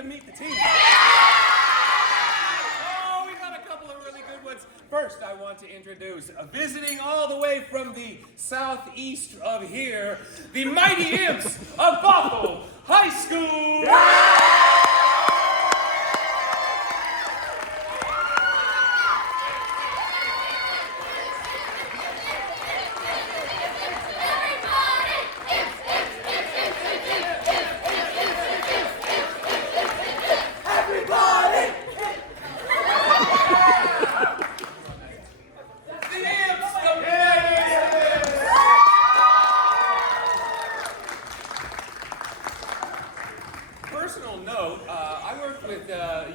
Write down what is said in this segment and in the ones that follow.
to meet the team? Oh, we got a couple of really good ones. First, I want to introduce, visiting all the way from the southeast of here, the mighty imps of Bothell High School. Personal note, I worked with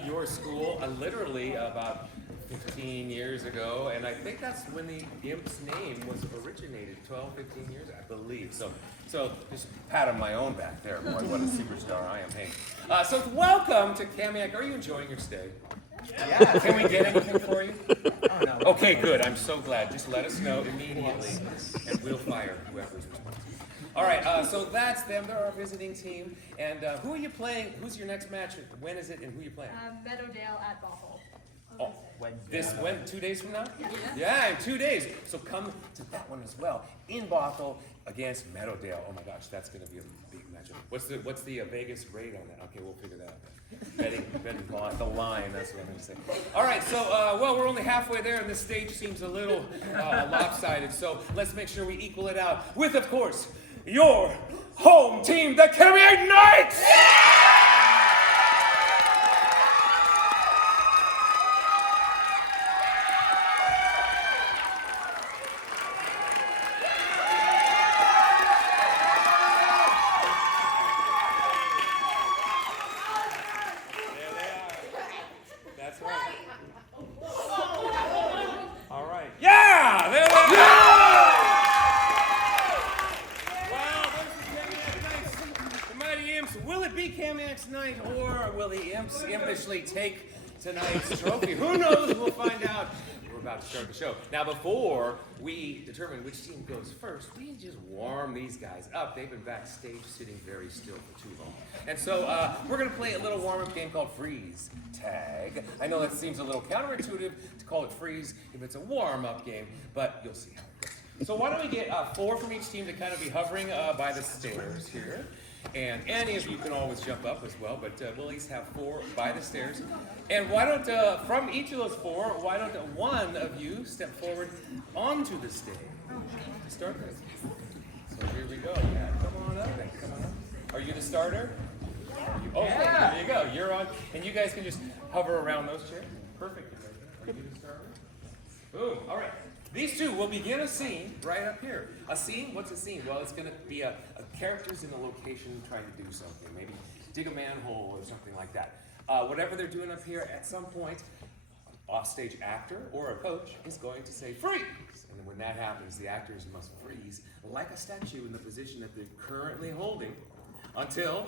your school literally about 15 years ago, and I think that's when the Imp's name was originated, 12, 15 years, I believe. So just pat on my own back there, boy, what a superstar I am. Hey. So welcome to Kamiak. Are you enjoying your stay? Yeah. Can we get anything for you? Oh, no. Okay, good. I'm so glad. Just let us know immediately, and we'll fire whoever's responsible. All right, so that's them. They're our visiting team. And who are you playing? Who's your next match? When is it, and who are you playing? Meadowdale at Bothell. Oh, when? 2 days from now? Yeah. Yeah, in 2 days. So come to that one as well. In Bothell against Meadowdale. Oh my gosh, that's going to be a big matchup. What's the Vegas rate on that? Okay, we'll figure that out. Betting the line, that's what I'm going to say. All right, so, well, we're only halfway there, and this stage seems a little lopsided. So let's make sure we equal it out with, of course, your home team, the Kamiak Knights! There they are. That's right. All right. Yeah! There they are! Will it be Kamiak's night, or will the imps impishly take tonight's trophy? Who knows? We'll find out. We're about to start the show. Now, before we determine which team goes first, we just warm these guys up. They've been backstage sitting very still for too long. And so we're going to play a little warm-up game called Freeze Tag. I know that seems a little counterintuitive to call it freeze if it's a warm-up game, but you'll see how it goes. So why don't we get 4 from each team to kind of be hovering by the stairs here. And any of you can always jump up as well, but we'll at least have 4 by the stairs. And why don't, from each of those 4, why don't one of you step forward onto the stage to start this? So here we go. Yeah, come on up. Come on up. Are you the starter? Yeah. There you go. You're on. And you guys can just hover around those chairs. Perfect. Are you the starter? Boom. All right. These two will begin a scene right up here. A scene? What's a scene? Well, it's going to be a characters in a location trying to do something. Maybe dig a manhole or something like that. Whatever they're doing up here, at some point, an offstage actor or a coach is going to say, freeze! And when that happens, the actors must freeze like a statue in the position that they're currently holding until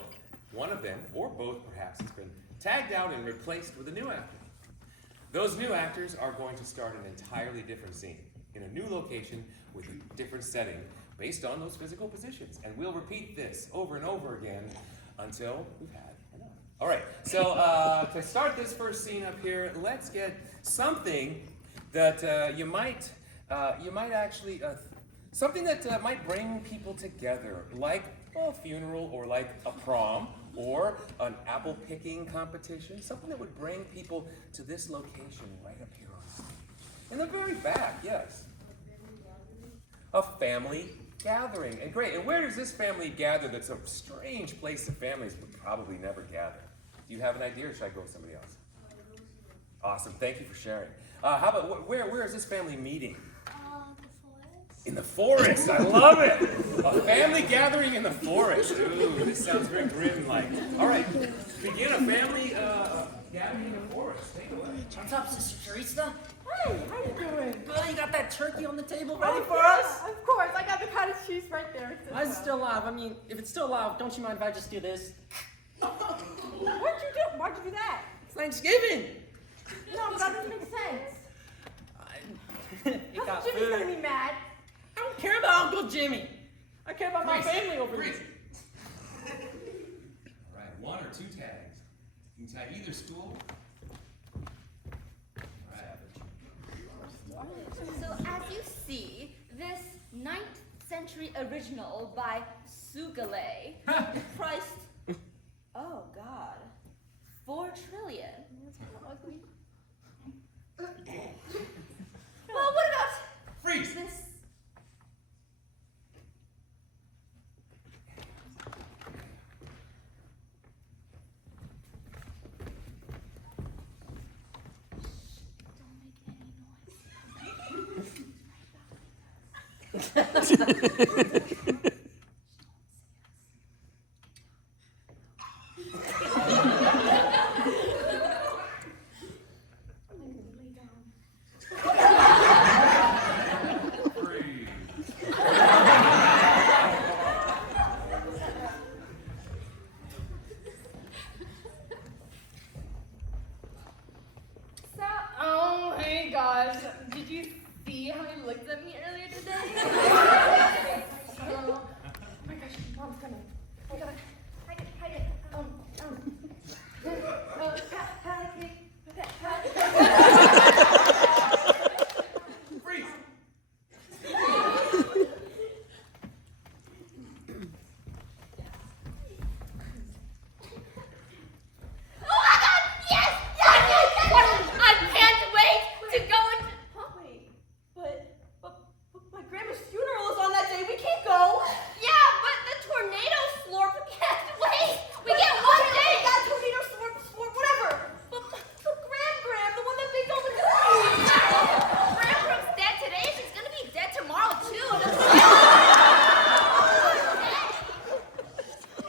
one of them, or both perhaps, has been tagged out and replaced with a new actor. Those new actors are going to start an entirely different scene in a new location with a different setting based on those physical positions. And we'll repeat this over and over again until we've had enough. All right, so to start this first scene up here, let's get something that you might actually, something that might bring people together, like a funeral or like a prom or an apple picking competition, something that would bring people to this location right up here on stage. In the very back, yes. A family gathering. And great. And where does this family gather that's a strange place that families would probably never gather? Do you have an idea, or should I go with somebody else? Awesome. Thank you for sharing. How about, where is this family meeting? The forest. In the forest. I love it. A family gathering in the forest. Ooh, this sounds very grim-like. All right. Begin a family gathering in the forest. Take it away. What's up, Sister Teresa? Hey, how you doing? Good, you got that turkey on the table ready for Yeah, us? Of course, I got the cottage cheese right there. Why is it still alive? I mean, if it's still alive, don't you mind if I just do this? What'd you do? Why'd you do that? It's Thanksgiving. No, but that doesn't make sense. It got Jimmy's gonna food. be mad. I don't care about Uncle Jimmy. I care about my family over here. All right, 1 or 2 tags. can tag either school. So as you see, this 9th century original by Sugale priced, oh God, 4 trillion. Well, what about Freeze! this? Oh, hey guys. Did you see how he looked at me earlier today? Oh my gosh, Mom's coming. I gotta hide it. Freeze! Oh my God! Yes! I can't wait to go and. Wait, but my grandma's funeral is on that day. We can't go. Yeah, but the tornado slurp can't wait. We get one day. That tornado slurp, whatever. But Gram, the one that baked all the cookies. Grandpa's dead today. She's gonna be dead tomorrow too.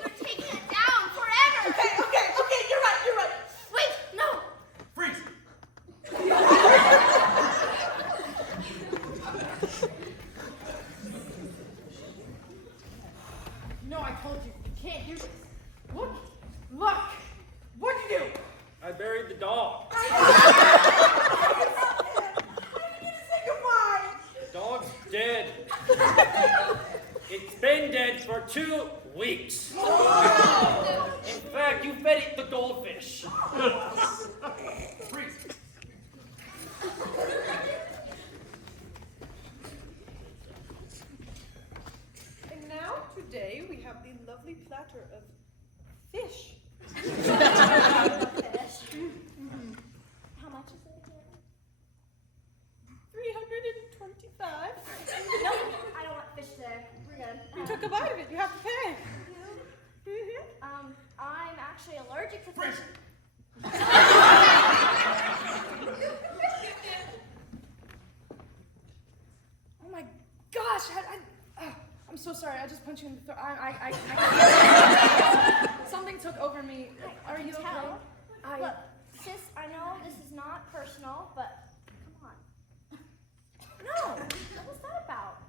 They're taking it down forever. Okay, you're right. Wait, no. Freeze! No, I told you, you can't do this. Look, what'd you do? I buried the dog. I didn't get to say goodbye. The dog's dead. It's been dead for 2 weeks. In fact, you fed it the goldfish. Freeze! And now, today, we have the lovely platter of fish. Fish. How much is it again? 325. Nope, I don't want fish today. We're good. You took a bite of it, you have to pay. I'm actually allergic to Freeze! fish. Oh my gosh, I'm so sorry, I just punched you in the throat. Something took over me. Are you okay? Tell. Look, sis, I know this is not personal, but come on. No, what was that about?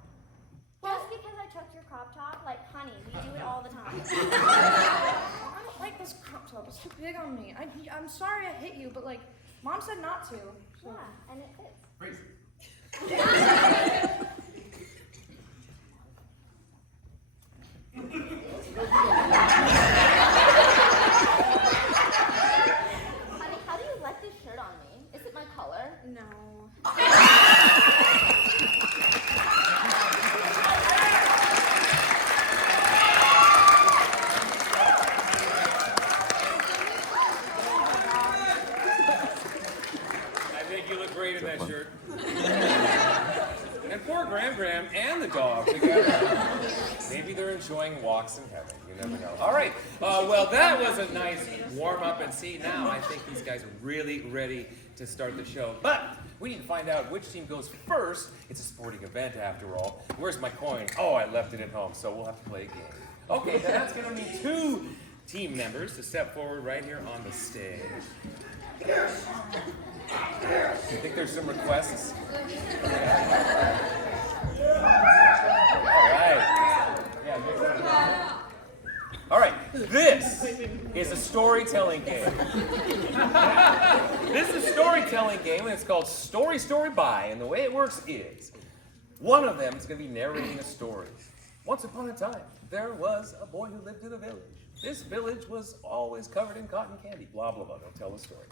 Just because I took your crop top, like, honey, we do it all the time. I don't like this crop top. It's too big on me. I'm sorry I hit you, but like, Mom said not to. So. Yeah, and it fits. Freeze! Honey, how do you like this shirt on me? Is it my color? No. I think you look great in that shirt. And poor Gram and the dog together. Maybe they're enjoying walks in heaven. You never know. All right. Well, that was a nice warm up. And see, now I think these guys are really ready to start the show. But we need to find out which team goes first. It's a sporting event after all. Where's my coin? Oh, I left it at home. So we'll have to play a game. Okay, then that's going to need 2 team members to step forward right here on the stage. You think there's some requests? All right, this is a storytelling game. This is a storytelling game, and it's called Story By. And the way it works is, one of them is going to be narrating a story, Once upon a time, there was a boy who lived in a village. This village was always covered in cotton candy. Blah, blah, blah. Don't tell the story.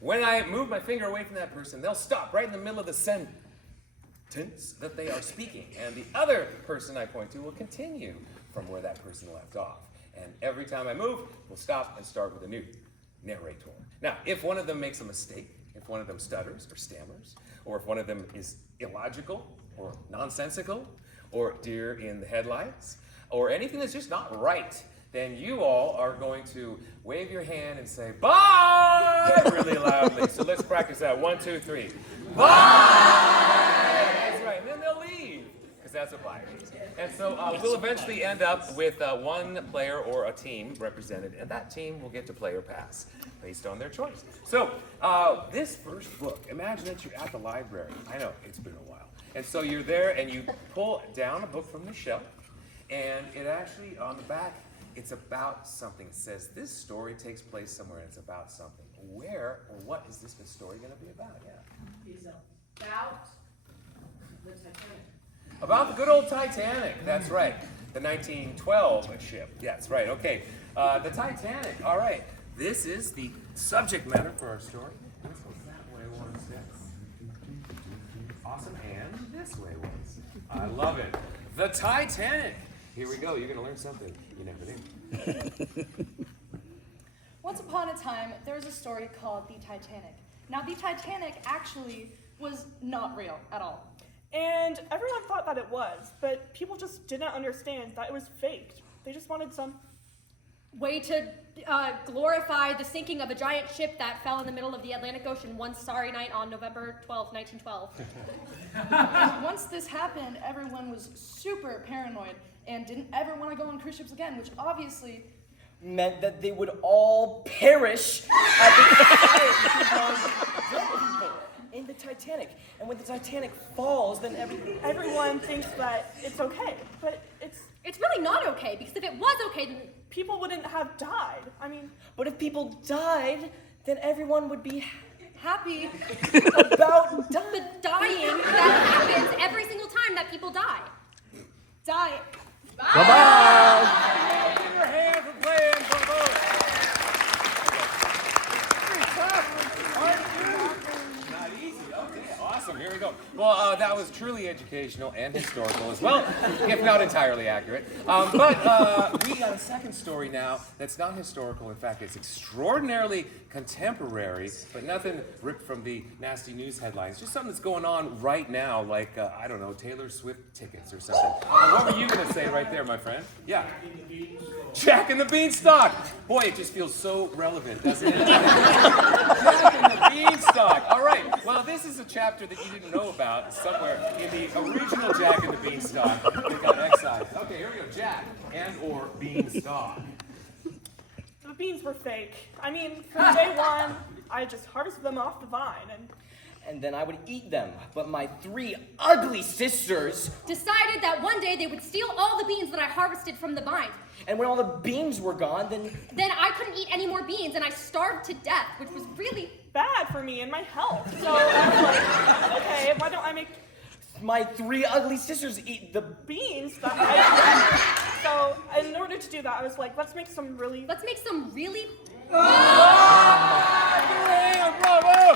When I move my finger away from that person, they'll stop right in the middle of the sentence that they are speaking. And the other person I point to will continue from where that person left off. And every time I move, we'll stop and start with a new narrator. Now, if one of them makes a mistake, if one of them stutters or stammers, or if one of them is illogical or nonsensical or deer in the headlights, or anything that's just not right, then you all are going to wave your hand and say, bye, really loudly. So let's practice that. 1, 2, 3. Bye! That's right. And then they'll leave, because that's what bye means. And so we'll eventually end up with one player or a team represented, and that team will get to play or pass based on their choice. So this first book, imagine that you're at the library. I know, it's been a while. And so you're there, and you pull down a book from the shelf, and it actually, on the back, it's about something. It says, this story takes place somewhere, and it's about something. Where or what is this story going to be about? Yeah. It's about the Titanic. About the good old Titanic. That's right. The 1912 ship. Yeah, that's right. Okay. The Titanic. All right. This is the subject matter for our story. This was that way one six. Awesome. And this way was. I love it. The Titanic. Here we go. You're going to learn something you never knew. Once upon a time, there was a story called the Titanic. Now, the Titanic actually was not real at all. And everyone thought that it was, but people just didn't understand that it was faked. They just wanted some way to glorify the sinking of a giant ship that fell in the middle of the Atlantic Ocean one starry night on November 12, 1912. And once this happened, everyone was super paranoid and didn't ever want to go on cruise ships again, which obviously meant that they would all perish at the sight of dead people in the Titanic. And when the Titanic falls, then everyone thinks that it's okay, but it's really not okay, because if it was okay, then people wouldn't have died. I mean, but if people died, then everyone would be happy about dying. But dying, that happens every single time that people die. Die. Bye-bye. Give your hand for playing for both. Not easy. Okay, awesome. Here we go. Well, that was truly educational and historical as well, if not entirely accurate. But we got a second story now that's not historical. In fact, it's extraordinarily contemporary, but nothing ripped from the nasty news headlines. Just something that's going on right now, like, I don't know, Taylor Swift tickets or something. What were you going to say right there, my friend? Yeah. Jack and the Beanstalk. Boy, it just feels so relevant, doesn't it? Jack and the Beanstalk. All right. Well, this is a chapter that you didn't know about somewhere in the original Jack and the Beanstalk. They got excised. Okay, here we go. Jack and or Beanstalk. the beans were fake. I mean, from day one, I just harvested them off the vine and then I would eat them. But my 3 ugly sisters decided that one day they would steal all the beans that I harvested from the vine. And when all the beans were gone, then I couldn't eat any more beans, and I starved to death, which was really bad for me and my health. So I was like, okay, why don't I make my 3 ugly sisters eat the beans that I So in order to do that, I was like, let's make some really Bravo!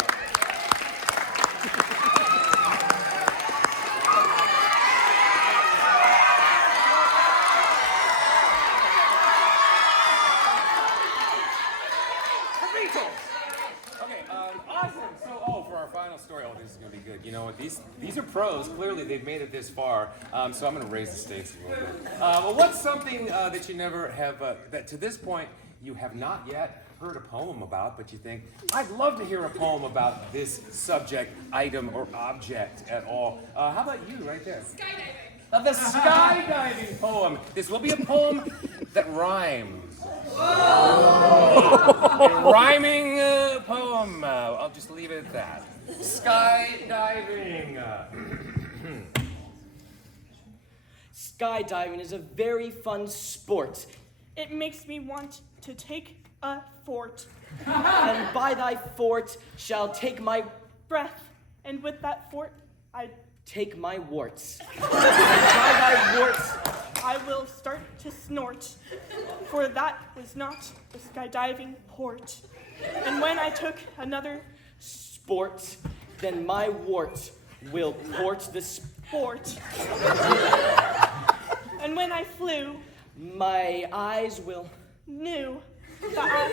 Story. Oh, this is going to be good. You know what? These are pros. Clearly, they've made it this far. So I'm going to raise the stakes a little bit. Well, what's something that you never have, that to this point you have not yet heard a poem about, but you think, I'd love to hear a poem about this subject, item, or object at all. How about you right there? Skydiving. The skydiving poem. This will be a poem that rhymes. A rhyming poem. I'll just leave it at that. Skydiving. Skydiving is a very fun sport. It makes me want to take a fort. And by thy fort shall take my breath, and with that fort I take my warts. And by thy warts I will start to snort, for that was not the skydiving port. And when I took another Sport, then my wart will port the sport. and when I flew, My eyes knew that I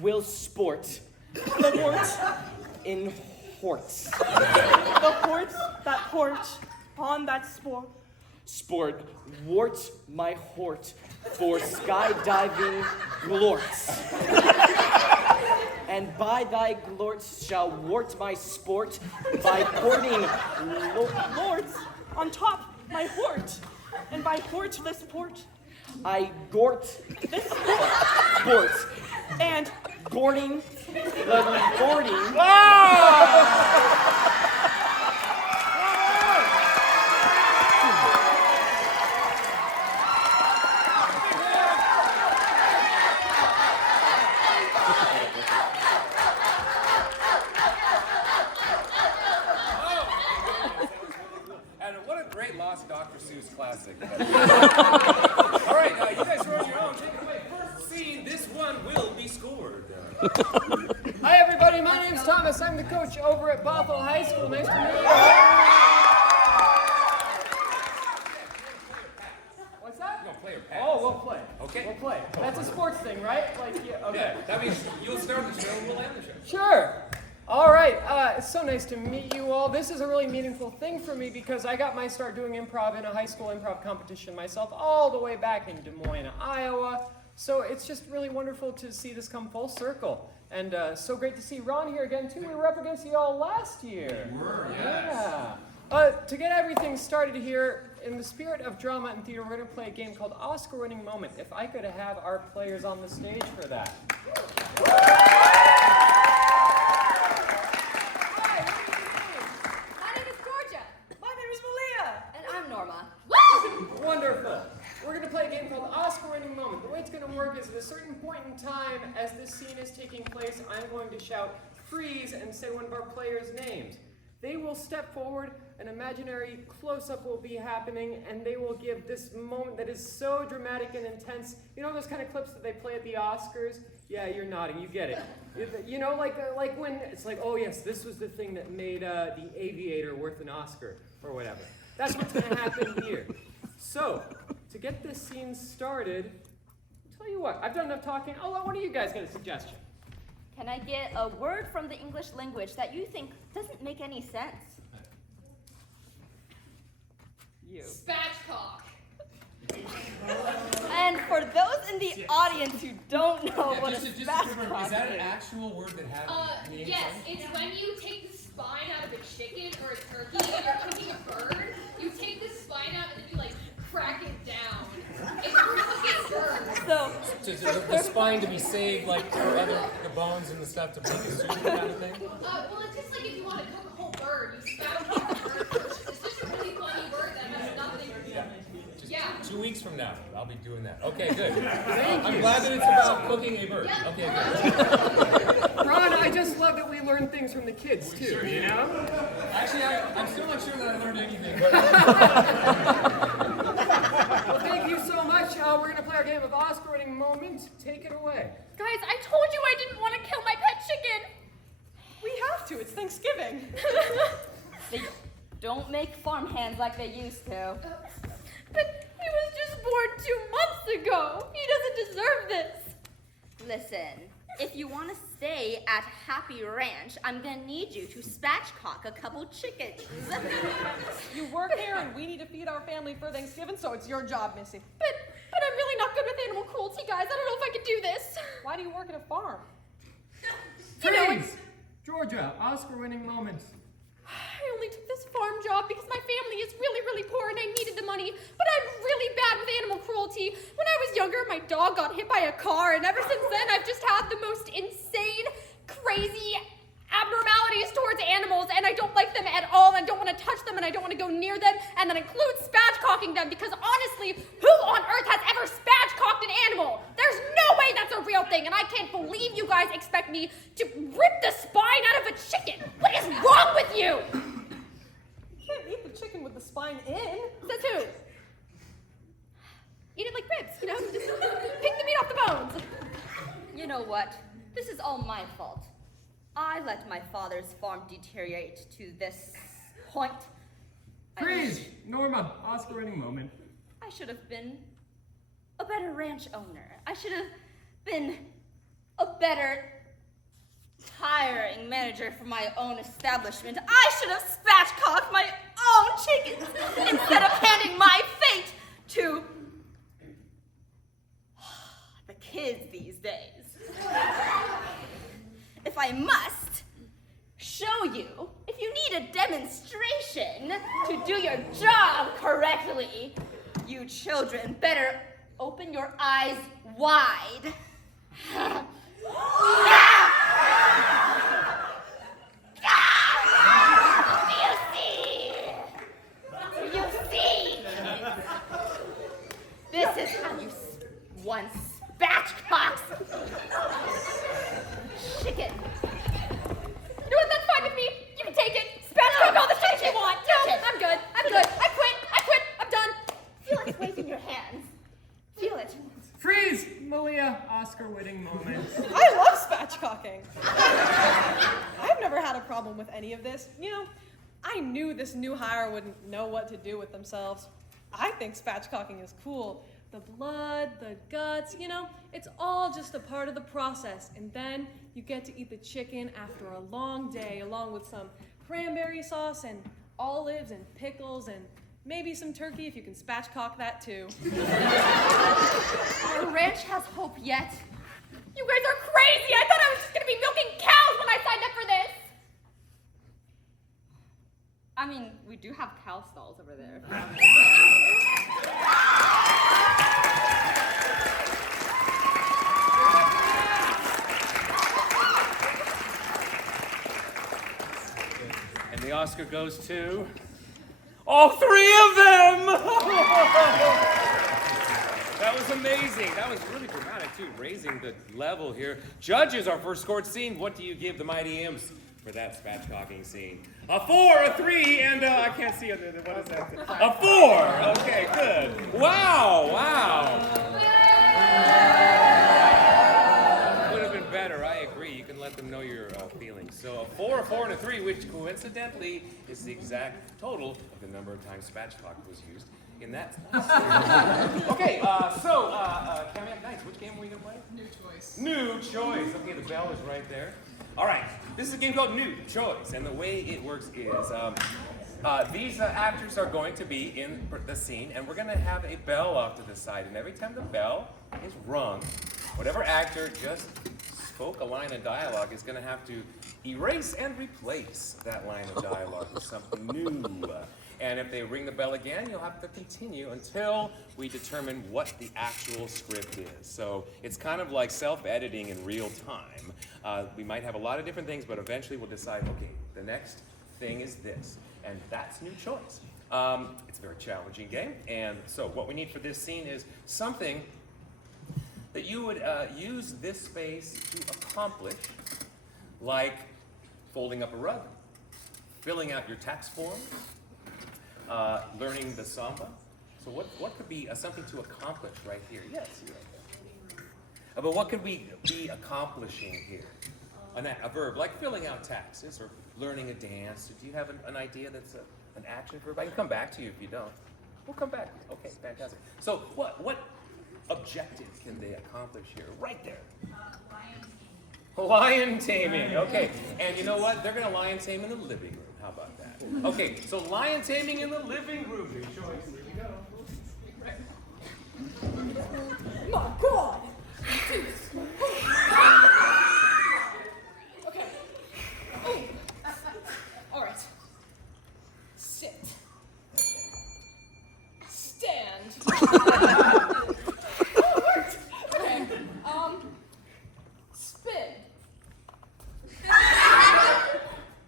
will sport the wart, in horts. the horts that port on that Sport, wart my hort for skydiving glorts. And by thy glorts shall wart my sport by porting lords on top my hort, and by hort this port, I gort this sport and gorting the gorting. And what a great lost Dr. Seuss classic. All right, you guys are on your own. Take it away. First scene, this one will be scored. Hi everybody, my name's Thomas. I'm the coach over at Bothell High School. Nice to meet you. What's that? No, player pass. Oh, we'll play. Okay. We'll play. That's a sports thing, right? Like, yeah, okay. Yeah, that means you'll start the show and we'll end the show. Sure. All right. It's so nice to meet you all. This is a really meaningful thing for me because I got my start doing improv in a high school improv competition myself all the way back in Des Moines, Iowa. So it's just really wonderful to see this come full circle. And so great to see Ron here again, too. We were up against y'all last year. We were, yes. Yeah. To get everything started here, in the spirit of drama and theater, we're going to play a game called Oscar-winning Moment. If I could have our players on the stage for that. Hi, my name is Georgia. My name is Malia. And I'm Norma. Wonderful. We're going to play a game called Oscar-winning Moment. The way it's going to work is at a certain point in time, as this scene is taking place, I'm going to shout freeze and say one of our players' names. They will step forward, an imaginary close-up will be happening, and they will give this moment that is so dramatic and intense. You know those kind of clips that they play at the Oscars? Yeah, you're nodding, you get it. You know, like when it's like, oh yes, this was the thing that made The Aviator worth an Oscar, or whatever. That's what's going to happen here. So, to get this scene started, I'll tell you what, I've done enough talking. I'll let one of you guys get a suggestion. Can I get a word from the English language that you think doesn't make any sense? You. Spatchcock. And for those in the audience who don't know what a Is spatchcock that an is, actual word that has meaning? Yes, it's when you take the spine out of a chicken or a turkey and you're cooking a bird. You take the spine out and then you like crack it down. It's for cooking birds. so The spine to be saved, like for other the bones and the stuff to make a soup kind of thing. Well, it's just like if you want to cook a whole bird, you spatchcock the bird first. It's just a really funny word that has nothing to do with it. Yeah. 2 weeks from now, I'll be doing that. Okay, good. I'm glad that it's about cooking a bird. Okay, good. Ron, I just love that we learn things from the kids too, you know? Actually, I'm still not sure that I learned anything. But Well, thank you so much. We're going to play our game of Oscar-winning Moment. Take it away. Guys, I told you I didn't want to kill my pet chicken. we have to. It's Thanksgiving. they don't make farm hands like they used to. But he was just born 2 months ago. He doesn't deserve this. Listen, if you want to stay at Happy Ranch, I'm gonna need you to spatchcock a couple chickens. You work here and we need to feed our family for Thanksgiving, so it's your job, Missy. But I'm really not good with animal cruelty, guys. I don't know if I can do this. Why do you work at a farm? You know, Freeze! Georgia, Oscar-winning Moment. I only took this farm job because my family is really, really poor and I needed the money. But I'm really bad with animal cruelty. When I was younger, my dog got hit by a car, and ever since then, I've just had the most insane, crazy abnormalities towards animals, and I don't like them at all, and I don't want to touch them, and I don't want to go near them, and that includes spatchcocking them, because honestly, who on earth has ever spatchcocked an animal? There's no way that's a real thing, and I can't believe you guys expect me to rip the spine out of a chicken. What is wrong with you? You can't eat the chicken with the spine in. Says who? you know, just pick the meat off the bones. You know what? This is all my fault. I let my father's farm deteriorate to this point. Freeze! Norma, Oscar-winning moment. I should have been a better ranch owner. I should have been a better hiring manager for my own establishment. I should have spatchcocked my own chickens instead of handing my fate to the kids these days. If I must show you, if you need a demonstration to do your job correctly, you children better open your eyes wide. You see? This is how you one spatchcocks chicken. You know what? That's fine with me. You can take it. Spatchcock all the shit you want. No, I'm good. I'm good. I quit. I'm done. Feel its weight in your hands. Feel it. Freeze! Malia, Oscar-winning moment. I love spatchcocking. I've never had a problem with any of this. You know, I knew this new hire wouldn't know what to do with themselves. I think spatchcocking is cool. The blood, the guts, you know, it's all just a part of the process. And then you get to eat the chicken after a long day, along with some cranberry sauce and olives and pickles and maybe some turkey if you can spatchcock that too. Our ranch has hope yet. You guys are crazy. I thought I was just going to be milking cows when I signed up for this. I mean, we do have cow stalls over there. And the Oscar goes to all three of them! That was amazing. That was really dramatic, too, raising the level here. Judges, our first scored scene. What do you give the Mighty Imps for that spatchcocking scene? A 4, a 3, and I can't see what is that? A 4! Okay, good. Wow! Would have been better, I agree. You can let them know your feelings. So a 4, a 4, and a 3, which coincidentally is the exact total of the number of times spatchcock was used in that. Okay, so Kamiak Knights, which game are we going to play? New Choice. Okay, the bell is right there. All right, this is a game called New Choice, and the way it works is these actors are going to be in the scene, and we're going to have a bell off to the side, and every time the bell is rung, whatever actor just spoke a line of dialogue is going to have to erase and replace that line of dialogue with something new. And if they ring the bell again, you'll have to continue until we determine what the actual script is. So it's kind of like self-editing in real time. We might have a lot of different things, but eventually we'll decide, okay, the next thing is this. And that's New Choice. It's a very challenging game. And so what we need for this scene is something that you would use this space to accomplish, like folding up a rug, filling out your tax form, learning the samba. So what could be something to accomplish right here? Yes, you're right there. But what could we be accomplishing here? A verb, like filling out taxes or learning a dance. Do you have an idea that's an action verb? I can come back to you if you don't. We'll come back. Okay, fantastic. So what objective can they accomplish here? Right there. Lion taming. Okay, and you know what? They're going to lion tame in the living room. How about that? Okay, so lion taming in the living room. New choice. Here we go. My God! Okay. Oh. All right. Sit. Stand. Oh, it worked. Okay. Spin.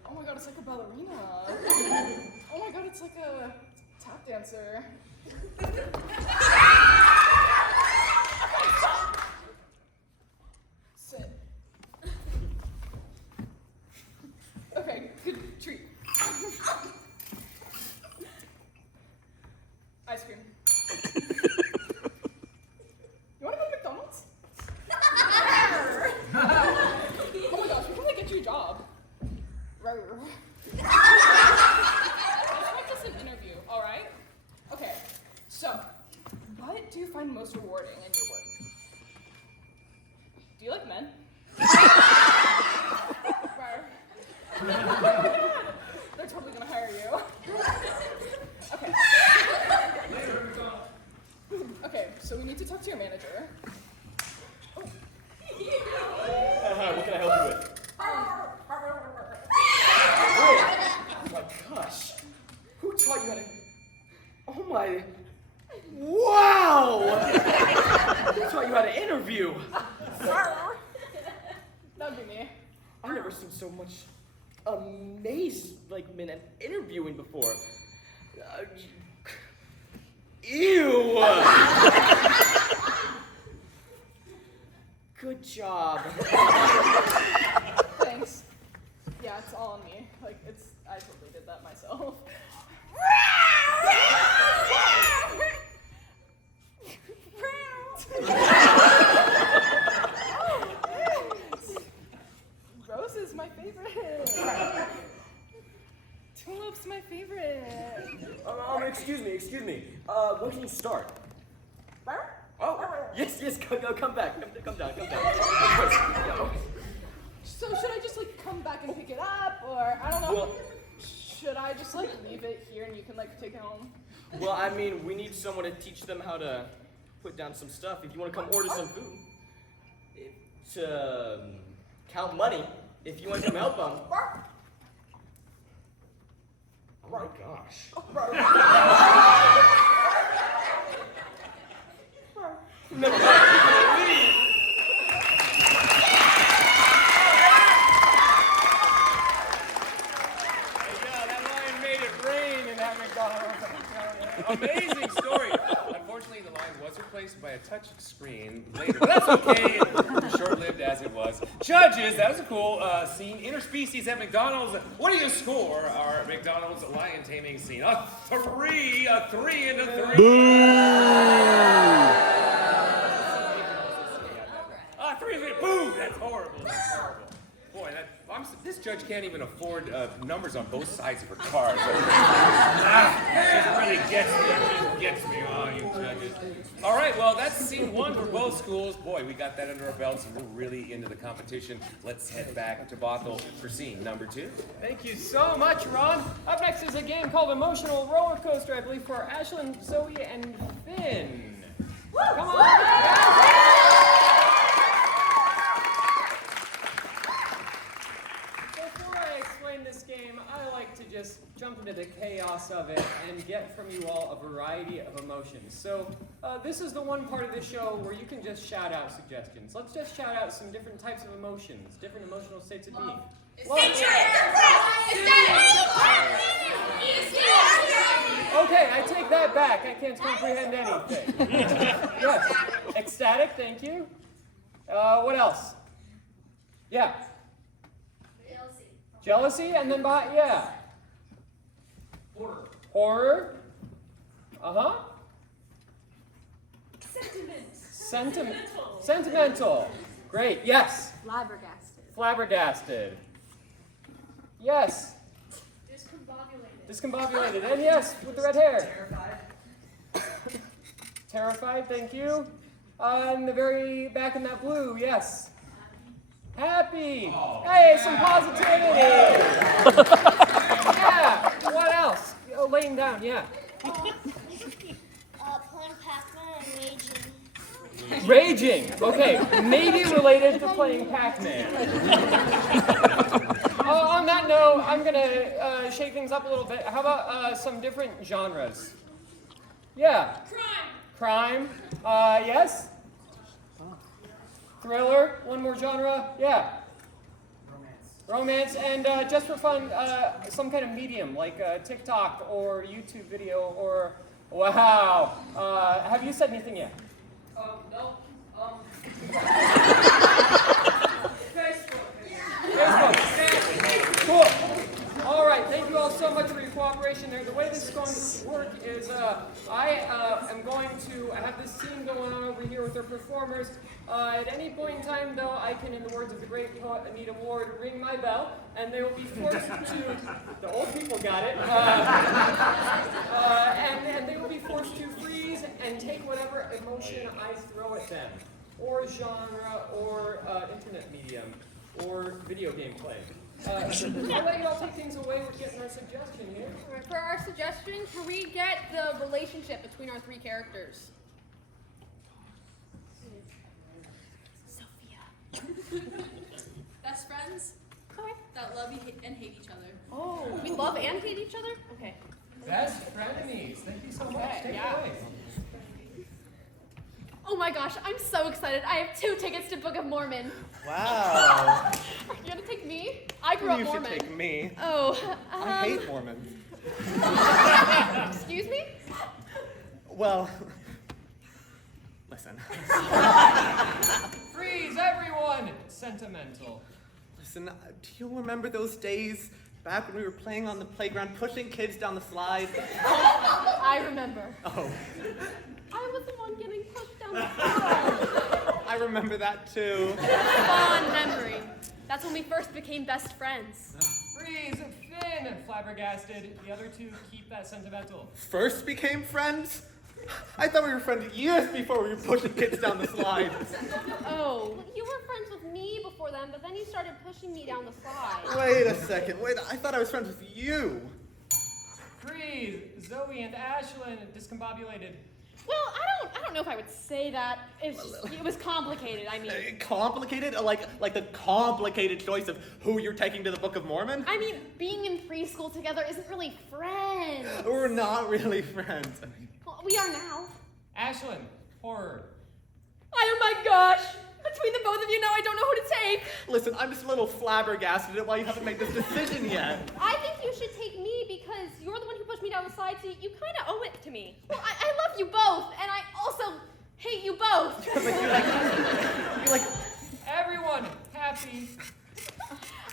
Oh my God, it's like a ballerina. Oh my God, it's like a tap dancer. Sit. Okay, good treat. Ice cream. you like men? They're totally gonna hire you. Okay. Okay, so we need to talk to your manager. What can I help you with? Oh my gosh. Who taught you how to... Oh my... Wow! Who taught you how to interview? That'd be me. I've never seen so much amazement at interviewing before. Ew! Good job. Thanks. Yeah, it's all on me. I totally did that myself. Rose is my favorite. Tulip's my favorite. Excuse me. When can you start? Oh, yes, come back. Come down. So should I just come back and pick it up, or I don't know? Well, should I just leave it here and you can take it home? well, I mean, we need someone to teach them how to put down some stuff. If you want to come order some food, to count money, if you want to come help them. Oh my gosh. Never mind. That line made it rain in that McDonald's. Amazing story. Unfortunately, the line was replaced by a touch screen later, but that's okay. Short-lived as it was. Judges, that was a cool scene. Interspecies at McDonald's. What do you score our McDonald's lion taming scene? A 3 and a 3. Boom! That's horrible. Boy, this judge can't even afford numbers on both sides of her cars. It really gets me. Oh, you judges. All right, well, that's scene 1 for both schools. Boy, we got that under our belts, and we're really into the competition. Let's head back to Bothell for scene number 2. Thank you so much, Ron. Up next is a game called Emotional Roller Coaster, I believe, for Ashlyn, Zoe, and Finn. Come on! Before I explain this game, I like to just jump into the chaos of it and get from you all a variety of emotions. So this is the one part of the show where you can just shout out suggestions. Let's just shout out some different types of emotions, different emotional states of being. Okay, I take that back. I can't comprehend anything. Yes. Ecstatic, thank you. What else? Yeah. Jealousy, and then yeah. Horror. Uh-huh. Sentimental. Great, yes. Flabbergasted. Yes. Discombobulated. And yes, with the red hair. Terrified, thank you. In the very back in that blue, yes. Happy. Hey, some positivity. Yeah. What else? Oh, laying down, yeah. Playing Pac-Man and raging. Raging. Okay, maybe related to playing Pac-Man. On that note, I'm gonna shake things up a little bit. How about some different genres? Yeah. Crime. Yes. Thriller. One more genre. Yeah. Romance. And just for fun, some kind of medium like TikTok or YouTube video or wow. Have you said anything yet? No. Facebook. Cool. All right. Thank you all so much for your cooperation there. The way this is going to work is I am going to have this scene going on over here with our performers. At any point in time, though, I can, in the words of the great poet Anita Ward, ring my bell, and they will be forced to. The old people got it. And they will be forced to freeze and take whatever emotion I throw at them. or genre, or internet medium, or video game playing. I'll let you all take things away with getting our suggestion here. All right, for our suggestion, can we get the relationship between our three characters? Best friends? Okay. That love and hate each other. Oh, we love and hate each other? Okay. Best frenemies. Thank you so much. Take it away. Oh my gosh, I'm so excited. I have 2 tickets to Book of Mormon. Wow. Are you gonna take me? I grew up You Mormon. should take me. Oh, I hate Mormons. Excuse me? Well, listen. Freeze, everyone! Sentimental. Listen, do you remember those days back when we were playing on the playground, pushing kids down the slide? I remember. Oh, I was the one getting pushed down the slide. I remember that too. Fond memory. That's when we first became best friends. Freeze, Finn, flabbergasted. The other 2 keep that sentimental. First became friends? I thought we were friends years before we were pushing kids down the slide. Oh, you were friends with me before then, but then you started pushing me down the slide. Wait a second. Wait, I thought I was friends with you. Freeze, Zoe and Ashlyn, discombobulated. Well, I don't know if I would say that. It was complicated. I mean, Complicated? Like the complicated choice of who you're taking to the Book of Mormon? I mean, being in preschool together isn't really friends. We're not really friends. Well, we are now. Ashlyn, horror. Oh my gosh! Between the both of you now, I don't know who to take. Listen, I'm just a little flabbergasted at why you haven't made this decision yet. I think you should take me because you're the one who pushed me down the slide, so you kind of owe it to me. Well, I love you both, and I also hate you both. But you're like, Everyone, happy.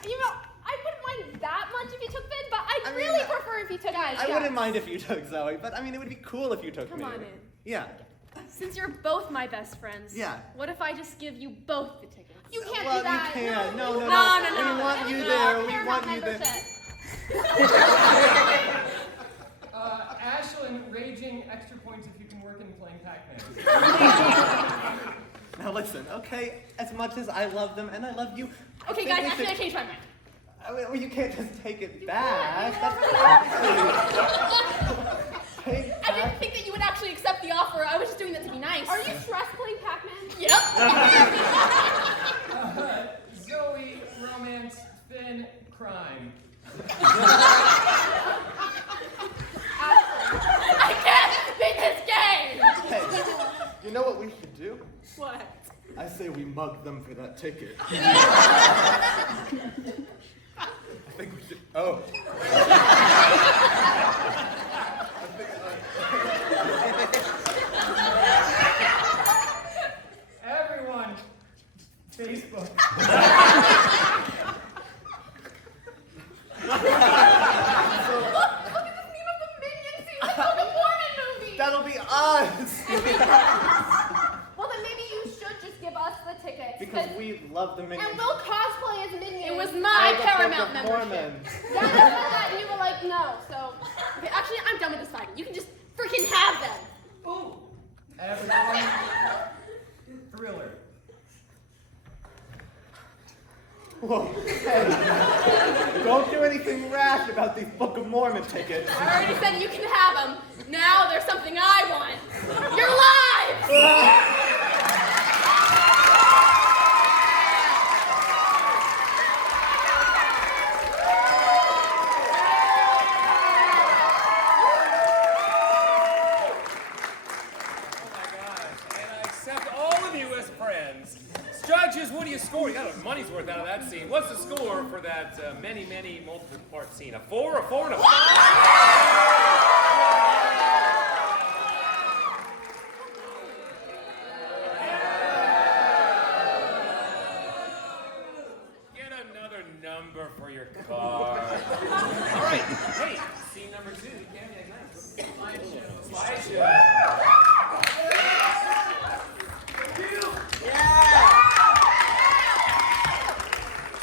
You know, I wouldn't mind that much if you took Finn, but I'd really prefer if you took guys. I wouldn't mind if you took Zoe, but I mean, it would be cool if you took me. Come on in. Yeah. Since you're both my best friends, Yeah. what if I just give you both the tickets? You can't Well, do that. you can't. No. No. We want you there. We Paramount want you there. membership. Ashlyn, raging extra points if you can work in playing Pac-Man. Now listen, okay? As much as I love them and I love you. Okay, guys, actually, I changed my mind. Well, you can't just take it back. Take I didn't think that you would actually accept the offer. I was just doing that to be nice. Are you stressed playing Pac-Man? Yep. Zoe, romance, Finn, crime. I can't beat this game! Hey, you know what we should do? What? I say we mug them for that ticket. I think we should. Oh. Everyone, Facebook. That'll be us! Well, then maybe you should just give us the tickets. Because we love the Minions. And we'll cosplay as Minions. It was my Or the Paramount Book of membership. Mormon. Yeah, I said that, and you were like, no, so. Okay, actually, I'm done with this fighting. You can just freaking have them. Ooh. Everyone, thriller. Whoa. Hey, don't do anything rash about these Book of Mormon tickets. I already said you can have them. Now there's something I want. Your lives! Judges, what do you score? You got a money's worth out of that scene. What's the score for that many multiple part scene? A 4, a 4, and a 5? Get another number for your card. All right, hey, scene number 2, Kamiak, nice. Slideshow.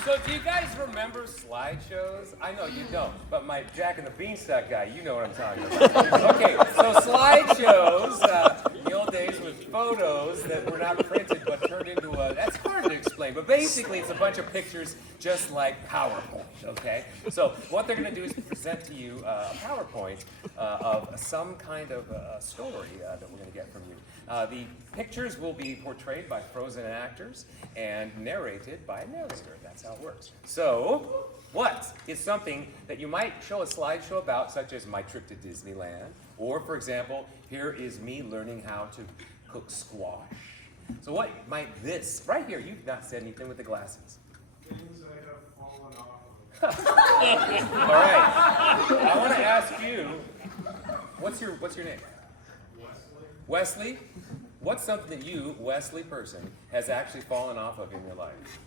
So do you guys remember slideshows? I know you don't, but my Jack and the Beanstalk guy, you know what I'm talking about. Okay, so slideshows, the old days with photos that were not printed but turned into a, that's hard to explain, but basically it's a bunch of pictures just like PowerPoint, okay? So what they're gonna do is present to you a PowerPoint of some kind of story that we're gonna get from you. The pictures will be portrayed by frozen actors and narrated by a narrator. That's how it works. So, what is something that you might show a slideshow about, such as my trip to Disneyland, or, for example, here is me learning how to cook squash. So what might this, right here, you've not said anything with the glasses. Things I have fallen off All right, I want to ask you, what's your name? Wesley, what's something that you, Wesley person, has actually fallen off of in your life?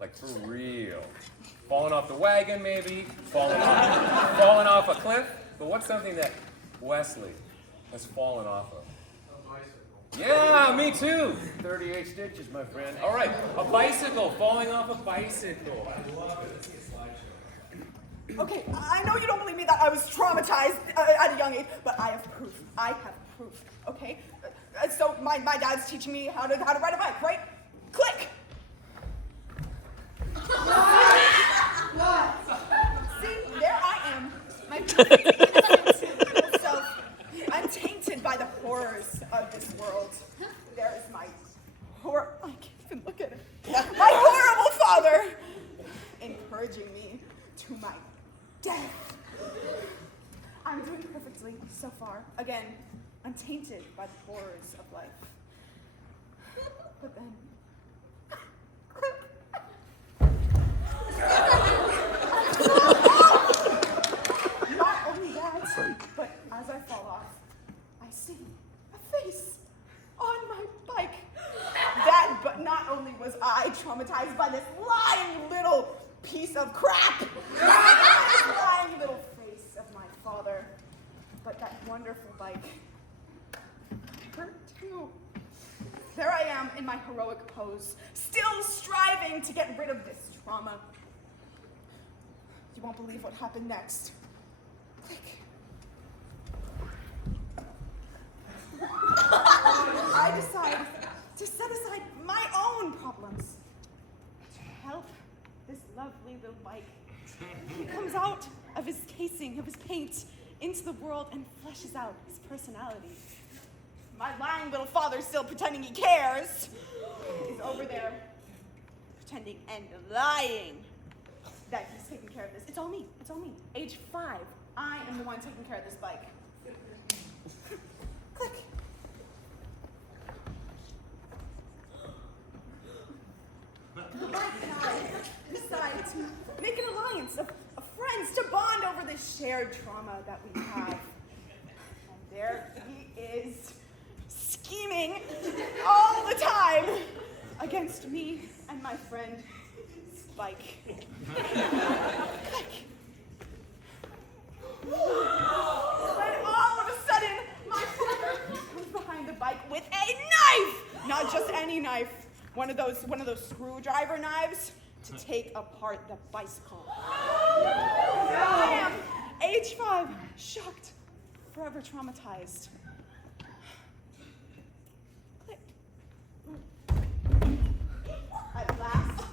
Like for real. Fallen off the wagon, maybe? Fallen off a cliff? But what's something that Wesley has fallen off of? A bicycle. Yeah, me too. 38 stitches, my friend. All right, a bicycle, falling off a bicycle. I love it. Let's see a slideshow. Okay, I know you don't believe me that I was traumatized at a young age, but I have proof. I have proof, okay? So my dad's teaching me how to ride a bike, right? Click! See, there I am. My innocent self. I'm tainted by the horrors of this world. There is my horror. I can't even look at it. My horrible father encouraging me to my death. I'm doing perfectly so far. Again, untainted by the horrors of life. But then, not only that, but as I fall off, I see a face on my bike. That, but not only was I traumatized by this lying little piece of crap, this lying little face of my father, but that wonderful bike hurt too. There I am in my heroic pose, still striving to get rid of this trauma. You won't believe what happened next. Click. I decide to set aside my own problems to help this lovely little bike. He comes out of his casing, of his paint, into the world and fleshes out his personality. My lying little father, still pretending he cares, is over there pretending and lying that he's taking care of this. It's all me. It's all me. Age 5, I am the one taking care of this bike. Click. The bike and I decide to make an alliance of friends to bond over this shared trauma that we have. And there he is, scheming all the time against me and my friend Spike. Then all of a sudden, my father comes behind the bike with a knife! Not just any knife, one of those screwdriver knives to take apart the bicycle. There I am, age 5, shocked, forever traumatized. Click. At last,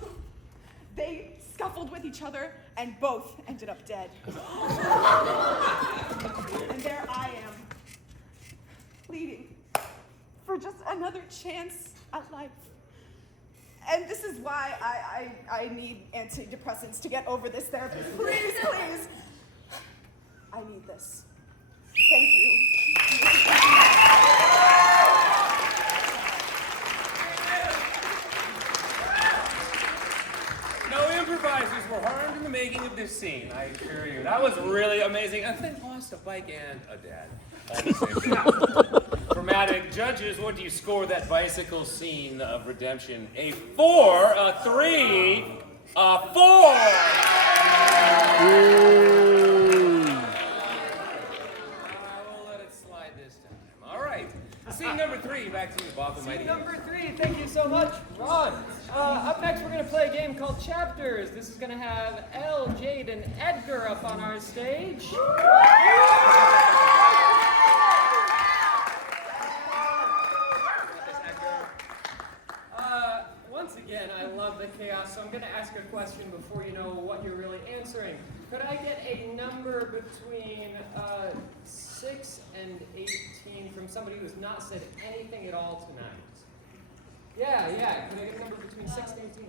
they scuffled with each other and both ended up dead. And there I am, pleading for just another chance at life. And this is why I need antidepressants to get over this therapist. Please, please. I need this. Thank you. No improvisers were harmed in the making of this scene, I assure you. That was really amazing. And they lost a bike and a dad. All the same thing. Dramatic judges, what do you score that bicycle scene of redemption? A 4, a 3, a 4! We'll let it slide this time. All right. Scene number 3, back to you, Bothell, my Scene dear. number 3, thank you so much, Ron. Up next, we're going to play a game called Chapters. This is going to have Elle, Jade, and Edgar up on our stage. Now we'll let it slide this time. All right. Scene number 3, back to you, Bothell, my dear. Scene number 3, thank you so much, Ron. Up next, we're going to play a game called Chapters. This is going to have Elle, Jade, and Edgar up on our stage. again. I love the chaos, so I'm going to ask a question before you know what you're really answering. Could I get a number between 6 and 18 from somebody who has not said anything at all tonight? Yeah. Could I get a number between 6 and 18?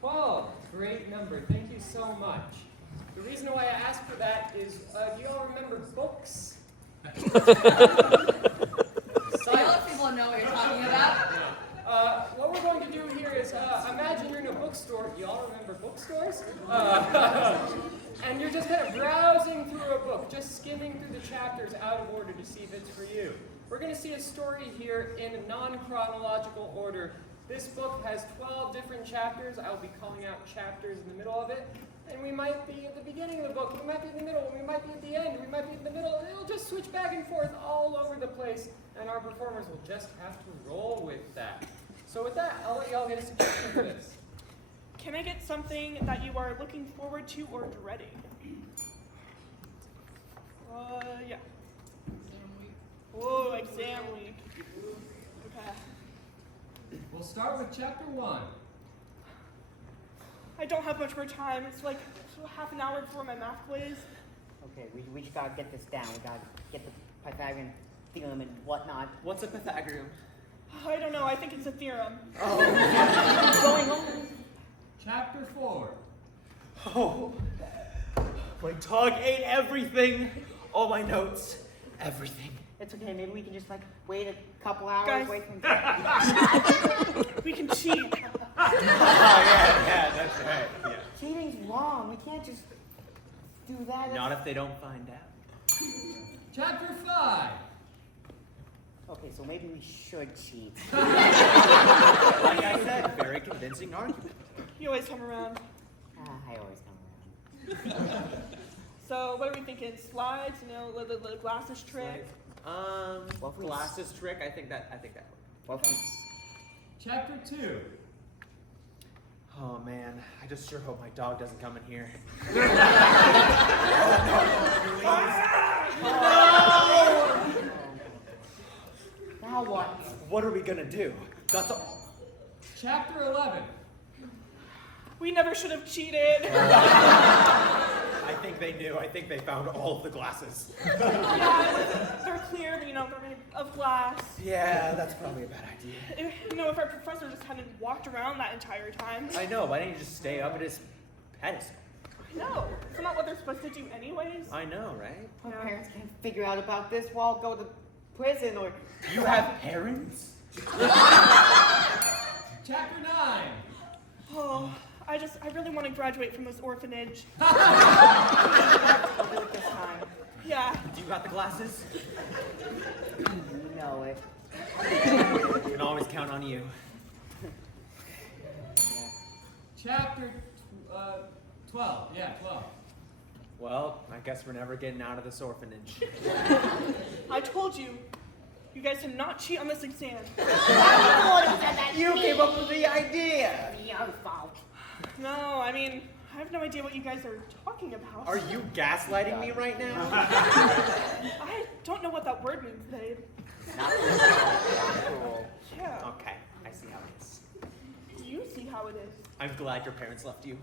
12. Great number. Thank you so much. The reason why I asked for that is, do you all remember books? The other people know what you're talking about. What we're going to do here is, imagine you're in a bookstore. You all remember bookstores? And you're just kind of browsing through a book, just skimming through the chapters out of order to see if it's for you. We're going to see a story here in non-chronological order. This book has 12 different chapters. I'll be calling out chapters in the middle of it. And we might be at the beginning of the book, we might be in the middle, we might be at the end, we might be in the middle, and it'll just switch back and forth all over the place, and our performers will just have to roll with that. So with that, I'll let y'all get a suggestion for this. Can I get something that you are looking forward to or dreading? Yeah. Exam week. Whoa, exam week. Okay. We'll start with chapter 1. I don't have much more time. It's like half an hour before my math quiz. Okay, we just gotta get this down. We gotta get the Pythagorean theorem and whatnot. What's a Pythagorean? I don't know. I think it's a theorem. What's going on? Chapter 4. Oh, my dog ate everything. All my notes, everything. It's okay. Maybe we can just like wait a couple hours. Guys. Wait for him to... We can cheat. Yeah, that's right. Yeah. Cheating's wrong. We can't just do that. Not if they don't find out. Chapter 5. Okay, so maybe we should cheat. Like I said, very convincing argument. You always come around. I always come around. So what are we thinking? Slides? You know, the glasses trick. Glasses trick. I think that works. Chapter 2. Oh man, I just sure hope my dog doesn't come in here. Now what? What are we gonna do? That's all. Chapter 11. We never should have cheated. I think they knew. I think they found all of the glasses. Yeah, they're clear, you know, they're made of glass. Yeah, that's probably a bad idea. You know, if our professor just hadn't walked around that entire time. I know. Why didn't you just stay up at his pedestal? No, it's not what they're supposed to do anyways. I know, right? Our parents can't figure out about this. We'll all go to prison or... You have parents? Chapter 9. Oh, I really want to graduate from this orphanage. I'll do it this time. Yeah. Do you got the glasses? You know it. We can always count on you. Chapter 12. Yeah, 12. Well, I guess we're never getting out of this orphanage. I told you, you guys did not cheat on this exam. You came up with the idea. Your fault. No, I mean, I have no idea what you guys are talking about. Are you gaslighting me right now? I don't know what that word means, babe. Not cool. Yeah. Okay, I see how it is. You see how it is. I'm glad your parents left you.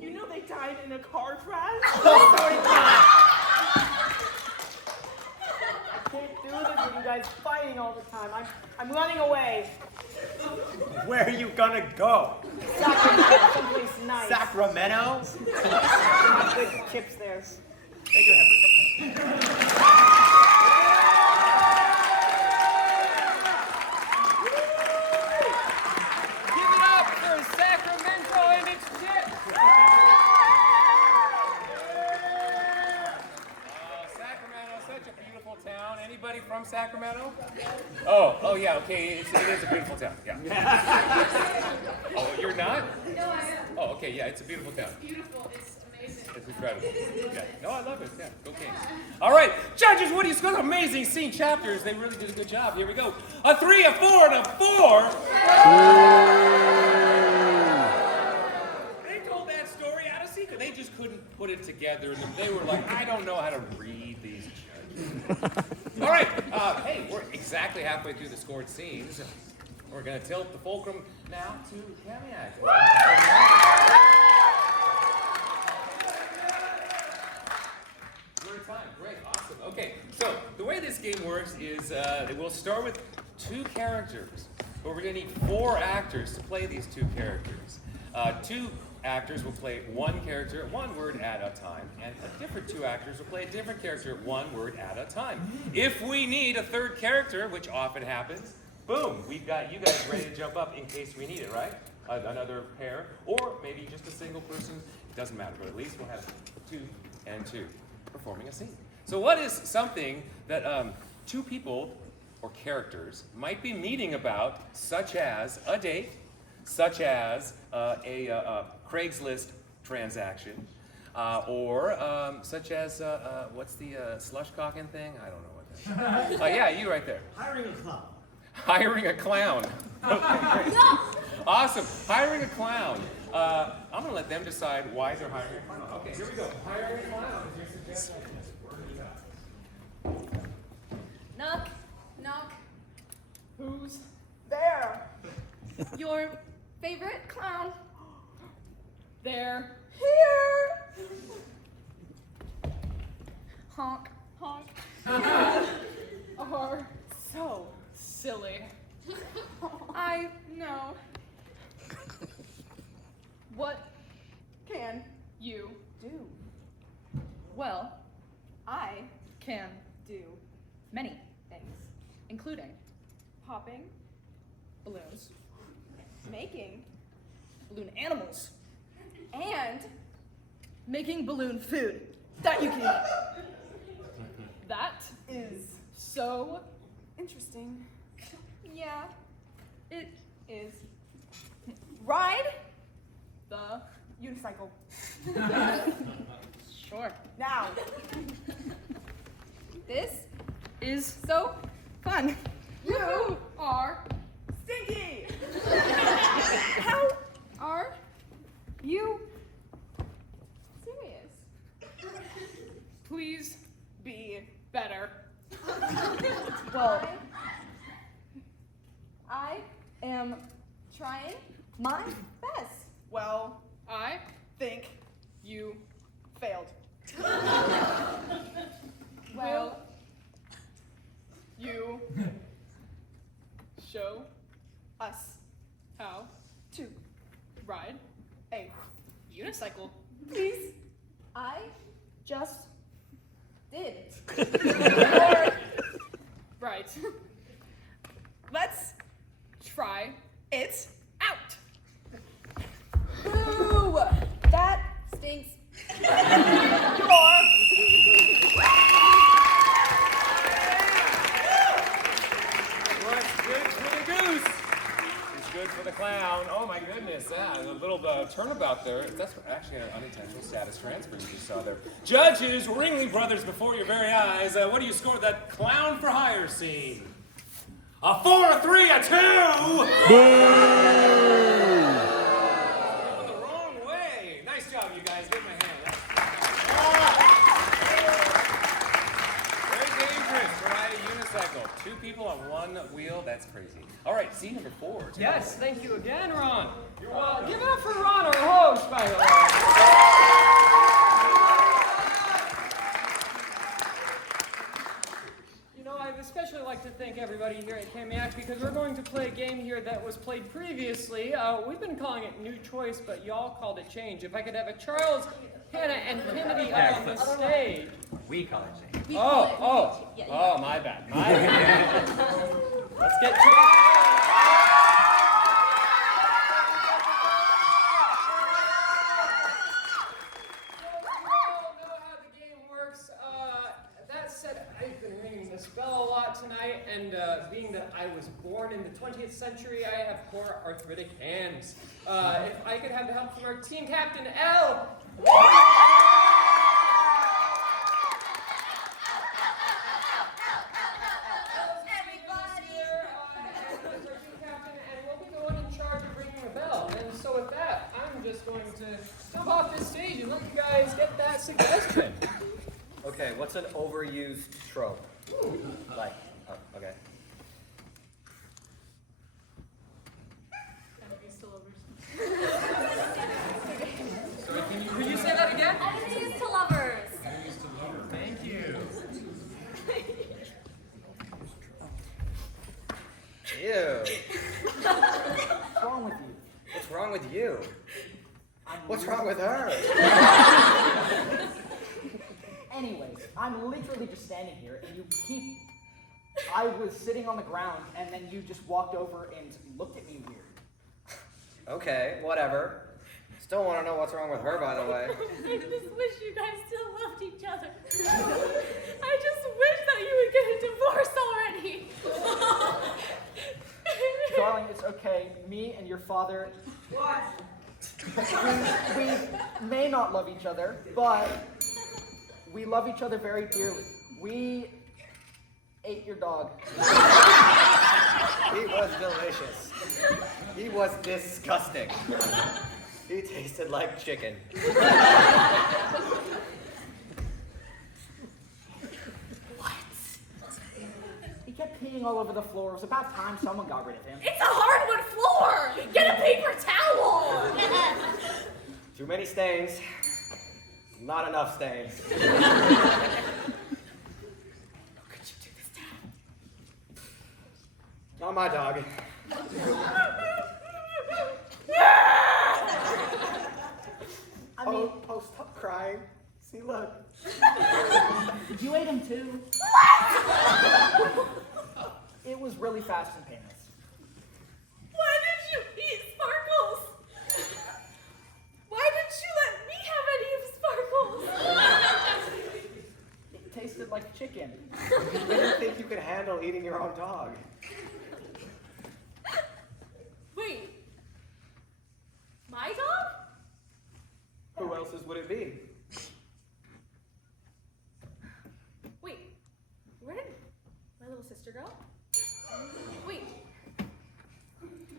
You know they died in a car crash? I can't do this with you guys fighting all the time. I'm running away. Where are you gonna go? Sacramento, someplace nice. Sacramento? Good chips there. Take your head. Give it up for Sacramento and its chips! Sacramento, such a beautiful town. Anybody from Sacramento? Oh yeah, okay, it is a beautiful town, yeah. Oh, you're not? No, I am. Oh, okay, yeah, it's a beautiful town. It's beautiful. It's amazing. It's incredible. Yeah. No, I love it. Yeah, go Kings. All right, judges, what do you score? Amazing scene chapters. They really did a good job. Here we go. A 3, a 4, and a 4. They told that story out of secret. They just couldn't put it together. They were like, I don't know how to read these judges. All right, hey, we're exactly halfway through the scored scenes. We're going to tilt the fulcrum now to Kamiak. We're at time. Great. Awesome. Okay, so the way this game works is we'll start with 2 characters, but we're going to need 4 actors to play these 2 characters. 2 actors will play 1 character 1 word at a time, and a different 2 actors will play a different character 1 word at a time. If we need a 3rd character, which often happens, boom, we've got you guys ready to jump up in case we need it, right? Another pair, or maybe just a single person. It doesn't matter, but at least we'll have 2 and 2 performing a scene. So what is something that 2 people or characters might be meeting about, such as a date, such as a Craigslist transaction, or such as, what's the slush cocking thing? I don't know what that is. Yeah, you right there. Hiring a clown. Hiring a clown. Okay, great. Awesome. Hiring a clown. I'm going to let them decide why they're hiring a clown. Okay, here we go. Hiring a clown is your suggestion. Knock, knock. Who's there? Your favorite clown. They're here. Honk, honk. Are so silly. I know. What can you do? Well, I can do many things, including Popping, balloons, making, balloon animals, and making balloon food that you can eat. that is so interesting. Yeah, it is. Ride the unicycle. Sure. Now, This is so fun. you are stinky. How are you Serious. Please be better. Well, I am trying my best. Well, I think you failed. Well, You show us how to ride a unicycle, please. I just did. Right. Let's try it out. Boo! That stinks. What's good for the goose is good for the clown. Oh my goodness, yeah, a little turnabout there. That's actually an unintentional status transfer you just saw there. Judges, Ringling Brothers before your very eyes. What do you score that clown for hire scene? A 4, a 3, a 2! Going the wrong way. Nice job, you guys. Give them a hand. Very dangerous to ride a unicycle. 2 people on 1 wheel, that's crazy. All right, scene number 4. Yes, thank you again, Ron. You're welcome. Give it up for Ron, our host, by the way. You know, I'd especially like to thank everybody here at Kamiak because we're going to play a game here that was played previously. We've been calling it New Choice, but y'all called it Change. If I could have a Charles, Hannah, and Kennedy up on the stage. We call it change. Oh, my bad. My bad. Let's get Charles. Spell a lot tonight, and being that I was born in the 20th century, I have poor arthritic hands. If I could have the help from our team captain, L. And we'll be the one in charge of ringing the bell. And so with that, I'm just going to jump off this stage and let you guys get that suggestion. Okay, what's an overused trope? Like, okay. Ew. What's wrong with you? What's wrong with you? I'm What's wrong with her? Anyways, I'm literally just standing here, and you keep. I was sitting on the ground, and then you just walked over and looked at me weird. Okay, whatever. Still want to know what's wrong with her, by the way. I just wish you guys still loved each other. I just wish that you would get a divorce already. Darling, it's okay. Me and your father. What? We may not love each other, but we love each other very dearly. We ate your dog. He was delicious. He was disgusting. He tasted like chicken. He kept peeing all over the floor. It was about time someone got rid of him. It's a hardwood floor. Get a paper towel. Too many stains. Not enough stains. Not my dog. I mean, oh, stop crying. See, look. You ate him too. It was really fast and painless. Why did you eat Sparkles? Why didn't you let me have any of Sparkles? It tasted like chicken. You didn't think you could handle eating your own dog. Wait. My dog? Who else's would it be? Wait. Where did my little sister go? Wait.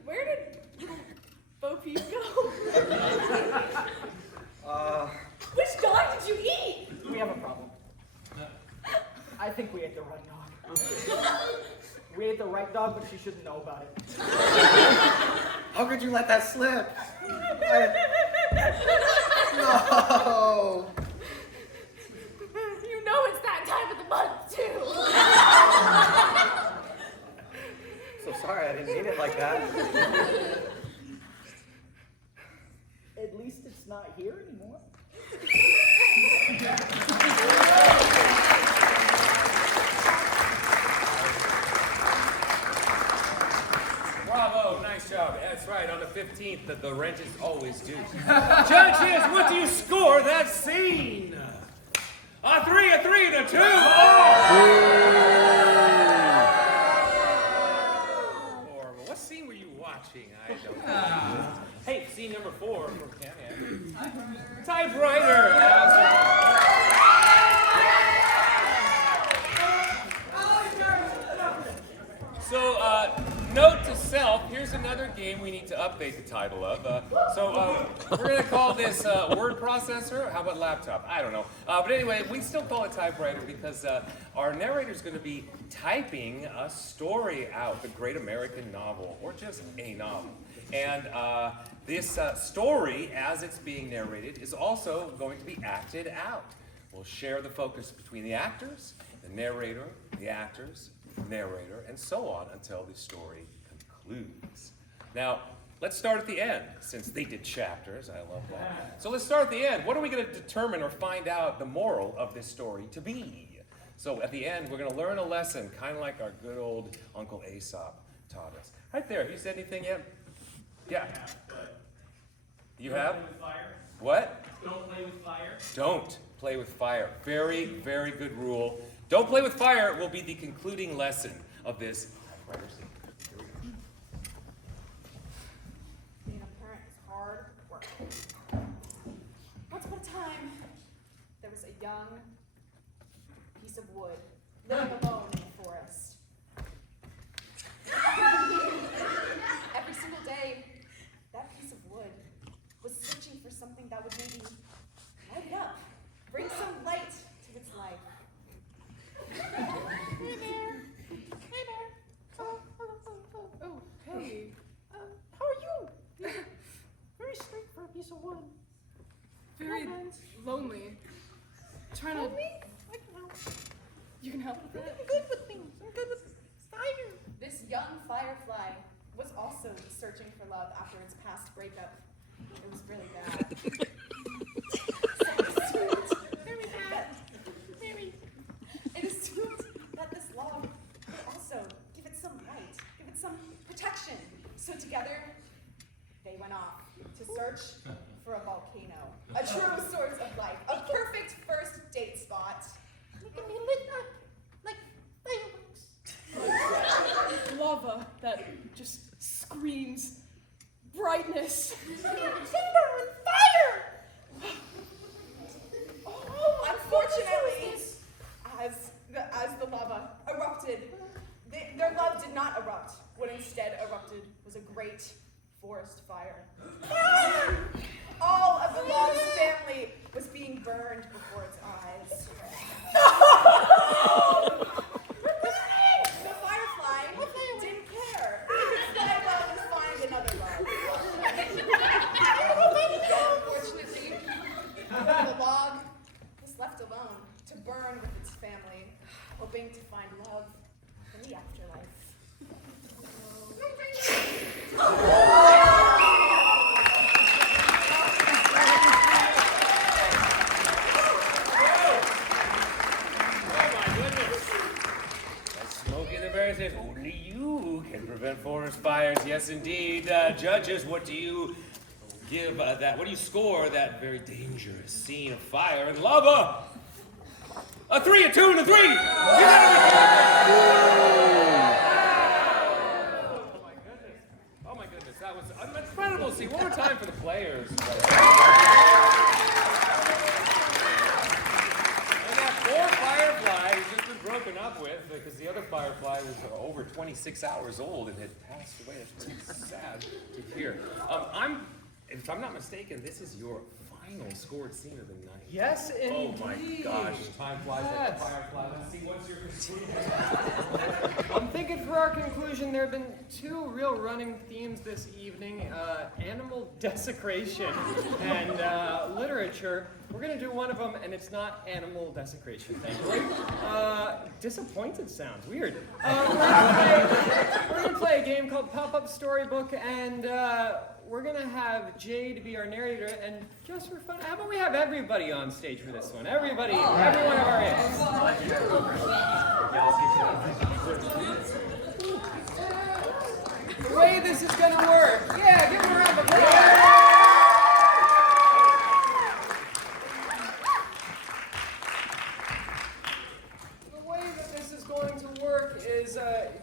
Where did Bo Peep go? Which dog did you eat? We have a problem. I think we ate the right dog. We ate the right dog, but she shouldn't know about it. How could you let that slip? No. You know it's that time of the month, too. So sorry, I didn't mean it like that. At least it's not here anymore. Bravo, nice job. That's right, on the 15th, the rent is always due. Judges, what do you score that scene? A 3, a 3, and a 2. Horrible. What scene were you watching? I don't know. Hey, scene number 4 from Kamiak. Typewriter. So, note to self, here's another game we need to update the title of. We're going to call this word processor. How about laptop? I don't know. But anyway, we still call it typewriter because our narrator's going to be typing a story out, the great American novel, or just a novel. And this story, as it's being narrated, is also going to be acted out. We'll share the focus between the actors, the narrator, the actors, narrator, and so on until the story concludes. Now, let's start at the end, since they did chapters. I love that. So let's start at the end. What are we going to determine or find out the moral of this story to be? So at the end, we're going to learn a lesson, kind of like our good old Uncle Aesop taught us. Right there. Have you said anything yet? Yeah. You have? Don't play with fire. What? Don't play with fire. Don't play with fire. Very, very good rule. Don't play with fire will be the concluding lesson of this typewriter scene. Here we go. Being a parent is hard work. Once upon a time, there was a young piece of wood living alone in the forest. Every single day, that piece of wood was searching for something that would maybe light it up, bring some light to its life. Hey there. Hey there. Oh, hey. How are you? Very straight for a piece of wood. Very lonely. Trying to. Lonely? I can help. You can help with that? I'm good with things. I'm good with fire. This young firefly was also searching for love after its past breakup. It was really bad. Very bad. Very. It assumed that this log would also give it some light, give it some protection. So together, they went off to search for a volcano, a true source of life, a perfect first date spot. Making me lit up like fireworks. Lava that just screams brightness. Timber and fire! Oh, unfortunately, as the lava erupted, their love did not erupt. What instead erupted was a great forest fire. All of the log's family was being burned before its eyes. The firefly didn't care. Instead of love and find another love. Unfortunately, the log was left alone to burn with its family, hoping to find love in the afterlife. Says only you can prevent forest fires. Yes, indeed. Judges, what do you give that? What do you score that very dangerous scene of fire and lava? A 3, a 2, and a 3. Oh my goodness, that was an incredible scene. One more time for the players. And that poor firefly who's just been broken up with because the other firefly was over 26 hours old and had passed away. It's too sad to hear. If I'm not mistaken, this is your final scored scene of the night. Yes, indeed. Oh my gosh, time flies like a firefly. Let's see, what's your conclusion? I'm thinking for our conclusion, there have been 2 real running themes this evening, animal desecration and literature. We're going to do one of them, and it's not animal desecration, thankfully. Disappointed sounds weird. We're going to play a game called Pop-Up Storybook, and we're going to have Jade be our narrator, and just for fun, how about we have everybody on stage for this one? Everybody, every one of our ends. The way this is going to work. Yeah, give them a round of applause.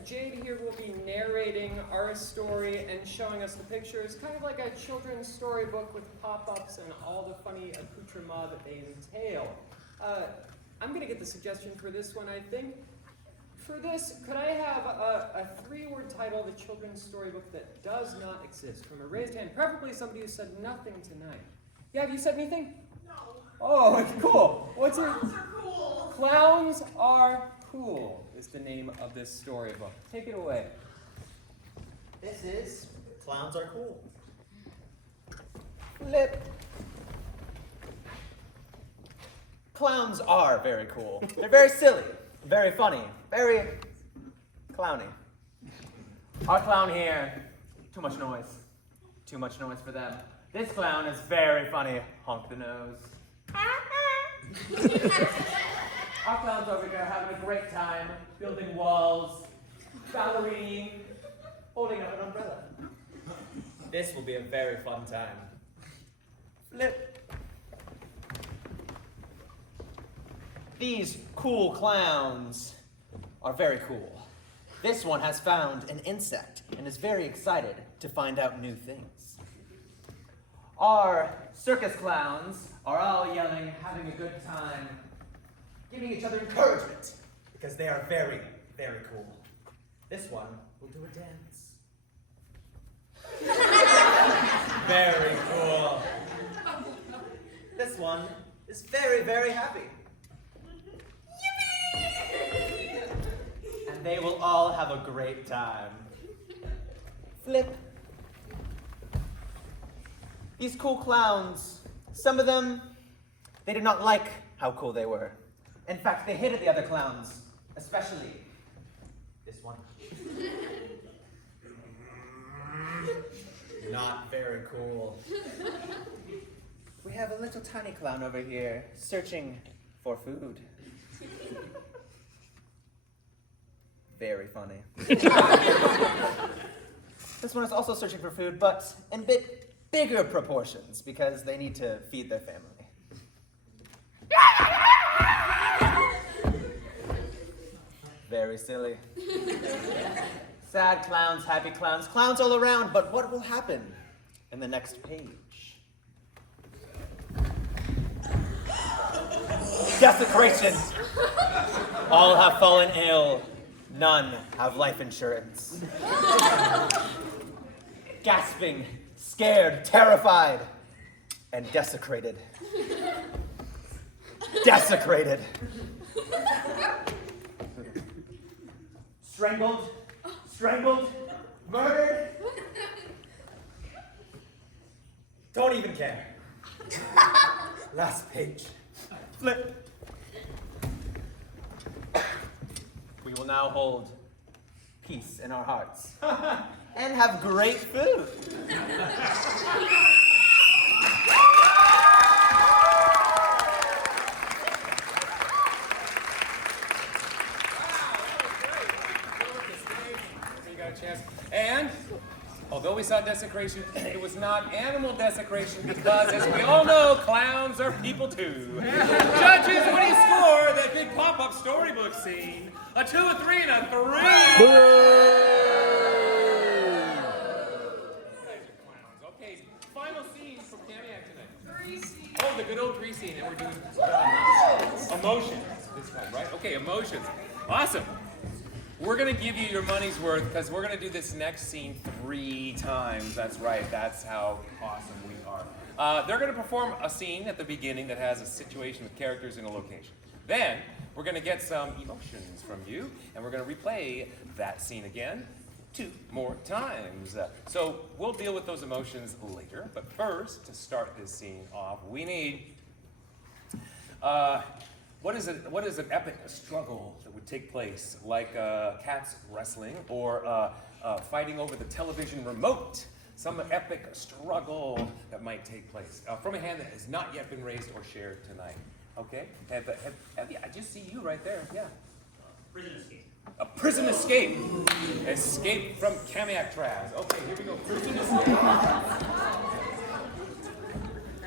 Jade here will be narrating our story and showing us the pictures, kind of like a children's storybook with pop-ups and all the funny accoutrements that they entail. I'm going to get the suggestion for this one, I think. For this, could I have a 3-word title of a children's storybook that does not exist? From a raised hand, preferably somebody who said nothing tonight. Yeah, have you said anything? No. Oh, it's cool. What's your... Clowns are cool. Clowns are cool is the name of this storybook. Take it away. This is Clowns Are Cool. Flip. Clowns are very cool. They're very silly, very funny, very clowny. Our clown here, too much noise. Too much noise for them. This clown is very funny. Honk the nose. Our clown's over here having a great time, building walls, ballerinaing, holding up an umbrella. This will be a very fun time. Flip. These cool clowns are very cool. This one has found an insect and is very excited to find out new things. Our circus clowns are all yelling, having a good time, Giving each other encouragement because they are very, very cool. This one will do a dance. Very cool. This one is very, very happy. Yippee! And they will all have a great time. Flip. These cool clowns, some of them, they did not like how cool they were. In fact, they hated the other clowns, especially this one. Not very cool. We have a little tiny clown over here searching for food. Very funny. This one is also searching for food, but in bit bigger proportions because they need to feed their family. Very silly. Sad clowns, happy clowns, clowns all around, but what will happen in the next page? Desecration! All have fallen ill. None have life insurance. Gasping, scared, terrified, and desecrated. Desecrated. Strangled, murdered. Don't even care. Last page. Flip. We will now hold peace in our hearts and have great food. And although we saw desecration, it was not animal desecration because, as we all know, clowns are people too. Judges, what do you score that big pop-up storybook scene? A 2, a 3, and a 3. You guys are clowns. Okay, final scene from Kamiak tonight. 3 scene. Oh, the good old 3 scene, and we're doing emotions this time, right? Okay, emotions. Awesome. We're going to give you your money's worth because we're going to do this next scene 3 times. That's right. That's how awesome we are. They're going to perform a scene at the beginning that has a situation with characters in a location. Then we're going to get some emotions from you, and we're going to replay that scene again 2 more times. So we'll deal with those emotions later. But first, to start this scene off, we need... What is an epic struggle that would take place, like cats wrestling or fighting over the television remote? Some epic struggle that might take place from a hand that has not yet been raised or shared tonight. Okay? I just see you right there. Yeah. Prison escape. A prison escape. Escape from Kamiak Traz. Okay, here we go. Prison escape.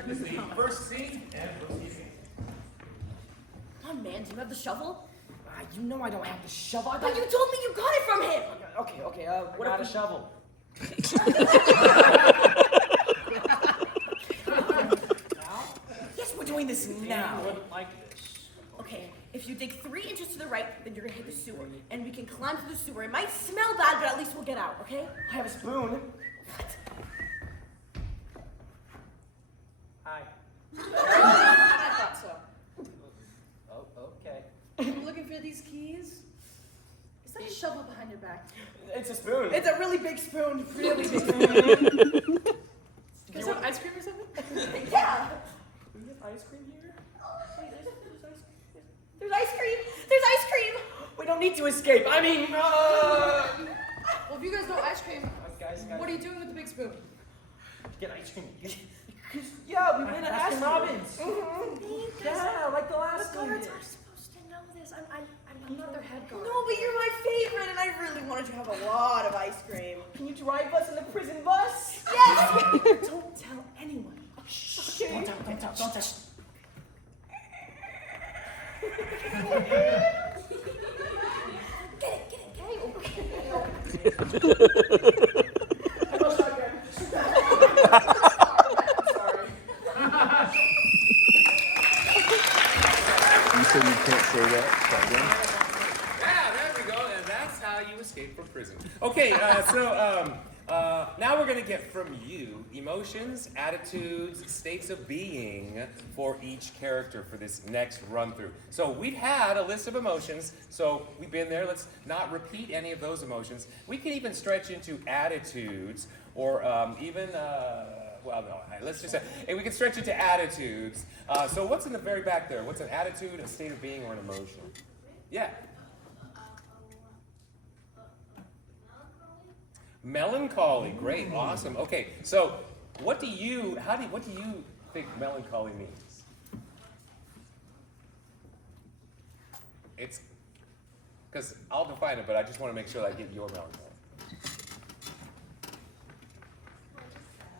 This is the first scene and first scene. Come on, man, do you have the shovel? You know I don't have the shovel. But you told me you got it from him! Okay, what about a shovel? Yes, we're doing this now. I wouldn't like this. Okay, if you dig 3 inches to the right, then you're gonna hit the sewer. And we can climb through the sewer. It might smell bad, but at least we'll get out, okay? I have a spoon. What? Hi. I thought so. Oh, okay. You looking for these keys? Is that a shovel behind your back? It's a spoon. It's a really big spoon. Really big spoon. You guys have ice cream or something? Yeah. Do we have ice cream here? Wait, there's ice cream! There's ice cream! We don't need to escape. I mean, Well, if you guys know ice cream, guys. what are you doing with the big spoon? Get ice cream. Yeah, we win at Aston Robbins. Yeah, like the last one. Guards are supposed to know this. I'm not their head guard. No, but you're my favorite, and I really wanted to have a lot of ice cream. Can you drive us in the prison bus? Yes! Don't tell anyone. Shh. Don't tell. Get it. I go shotgun. Sorry. You said you can't say that. Yeah, there we go, and that's how you escape from prison. Okay, now we're going to get from you emotions, attitudes, states of being for each character for this next run-through. So we've had a list of emotions, so we've been there. Let's not repeat any of those emotions. We can even stretch into attitudes or let's just say, we can stretch into attitudes. So what's in the very back there? What's an attitude, a state of being, or an emotion? Yeah. Melancholy, great, awesome. Okay, so what do you think melancholy means? It's, because I'll define it, but I just want to make sure that I get your melancholy.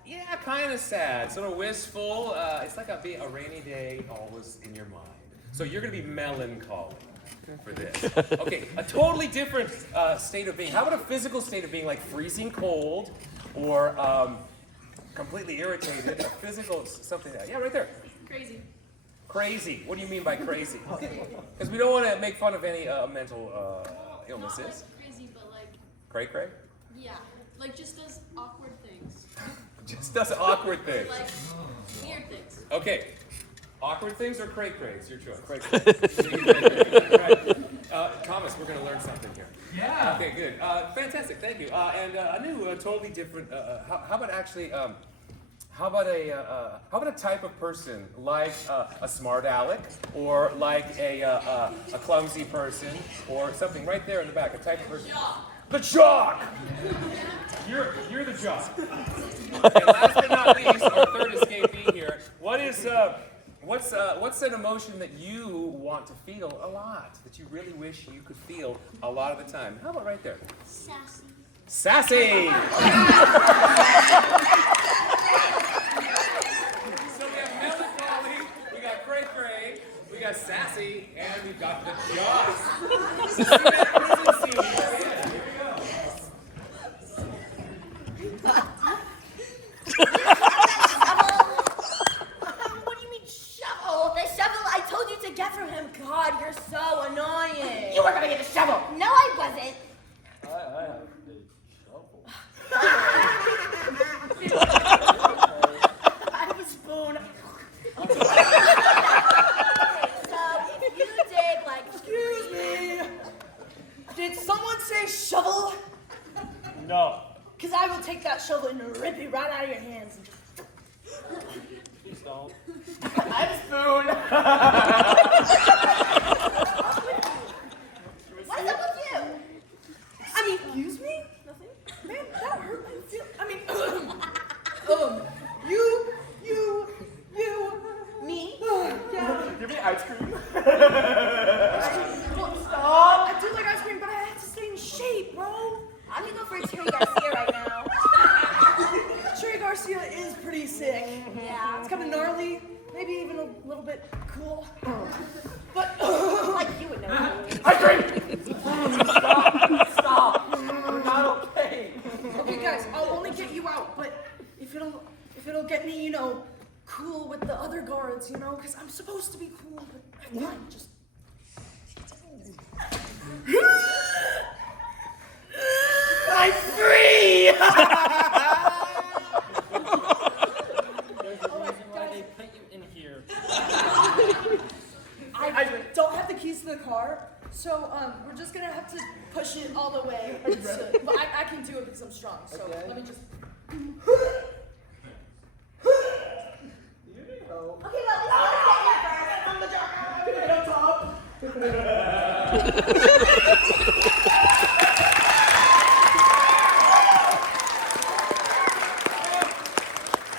Yeah, kind of sad, sort of wistful. It's like a rainy day always in your mind. So you're going to be melancholy for this. Okay, a totally different state of being. How about a physical state of being, like freezing cold or completely irritated? A physical, something like that. Yeah, right there. Crazy. Crazy. What do you mean by crazy? Because we don't want to make fun of any mental illnesses. Not like crazy, but like. Cray cray? Yeah. Like just does awkward things. Just does awkward things. Like weird things. Okay. Awkward things or cray cray? It's your choice. Cray cray. Thomas, we're going to learn something here. Yeah. Okay, good. Fantastic. Thank you. And a new, totally different. How about actually? How about a type of person like a smart aleck, or like a clumsy person, or something right there in the back? A type of person. The jock. You're the jock. Okay, last but not least, our third escapee here. What's an emotion that you want to feel a lot, that you really wish you could feel a lot of the time? How about right there? Sassy. Sassy! So we have melancholy, we got cray cray, we got sassy, and we've got the jock. See that prison scene here? Yeah, here we go. What do you mean shovel? The shovel I told you to get from him. God, you're so annoying. You were gonna get the shovel. No, I wasn't. I have I have a spoon. So if you dig like, Excuse me. Did someone say shovel? No. because I will take that shovel and rip it right out of your hands. Please don't. I have a spoon. What is up with you? I mean, excuse me? Nothing? Man, that hurt my feel. I mean, Me? Yeah. Give me ice cream. Stop. I do like ice cream, but I have to stay in shape, bro. I'm gonna go for a Cherry Garcia right now. Cherry Garcia is pretty sick. Yeah. It's kind of gnarly, maybe even a little bit cool. But Like you would know. Ice cream! Stop. You're not okay. okay, guys, I'll only get you out, but if it'll get me, cool with the other guards, because I'm supposed to be cool, but fine, just. I'm free! There's a reason why they put you in here. I don't have the keys to the car, so we're just gonna have to push it all the way. But I can do it because I'm strong. So Okay. let me just. Okay, well, let's I'm the job. Get on top.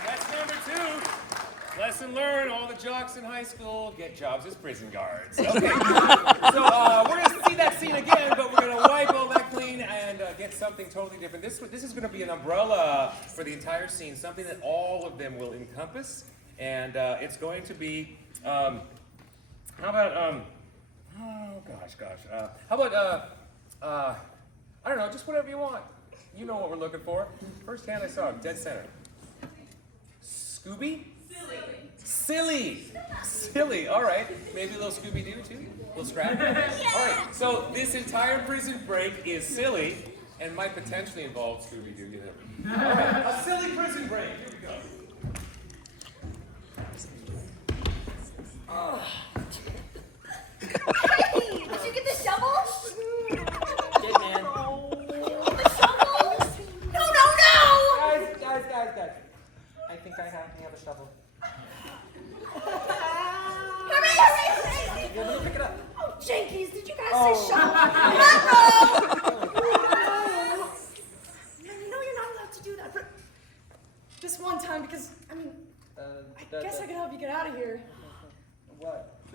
That's number 2. Lesson learned, all the jocks in high school get jobs as prison guards. Okay, so we're going to see that scene again, but we're going to wipe all that clean and get something totally different. This is going to be an umbrella for the entire scene, something that all of them will encompass, and it's going to be, how about, how about, I don't know, just whatever you want. You know what we're looking for. First hand I saw, dead center. Scooby? Silly, all right. Maybe a little Scooby-Doo too? A little scrap? All right, so this entire prison break is silly and might potentially involve Scooby-Doo. All right, a silly prison break. Here we go. Hey, did you get the shovel? Dead man. The shovel? No! Guys. I think I have a shovel. Hurry! Yeah, let me pick it up. Oh, Jankies, did you guys Oh. say shovel? No!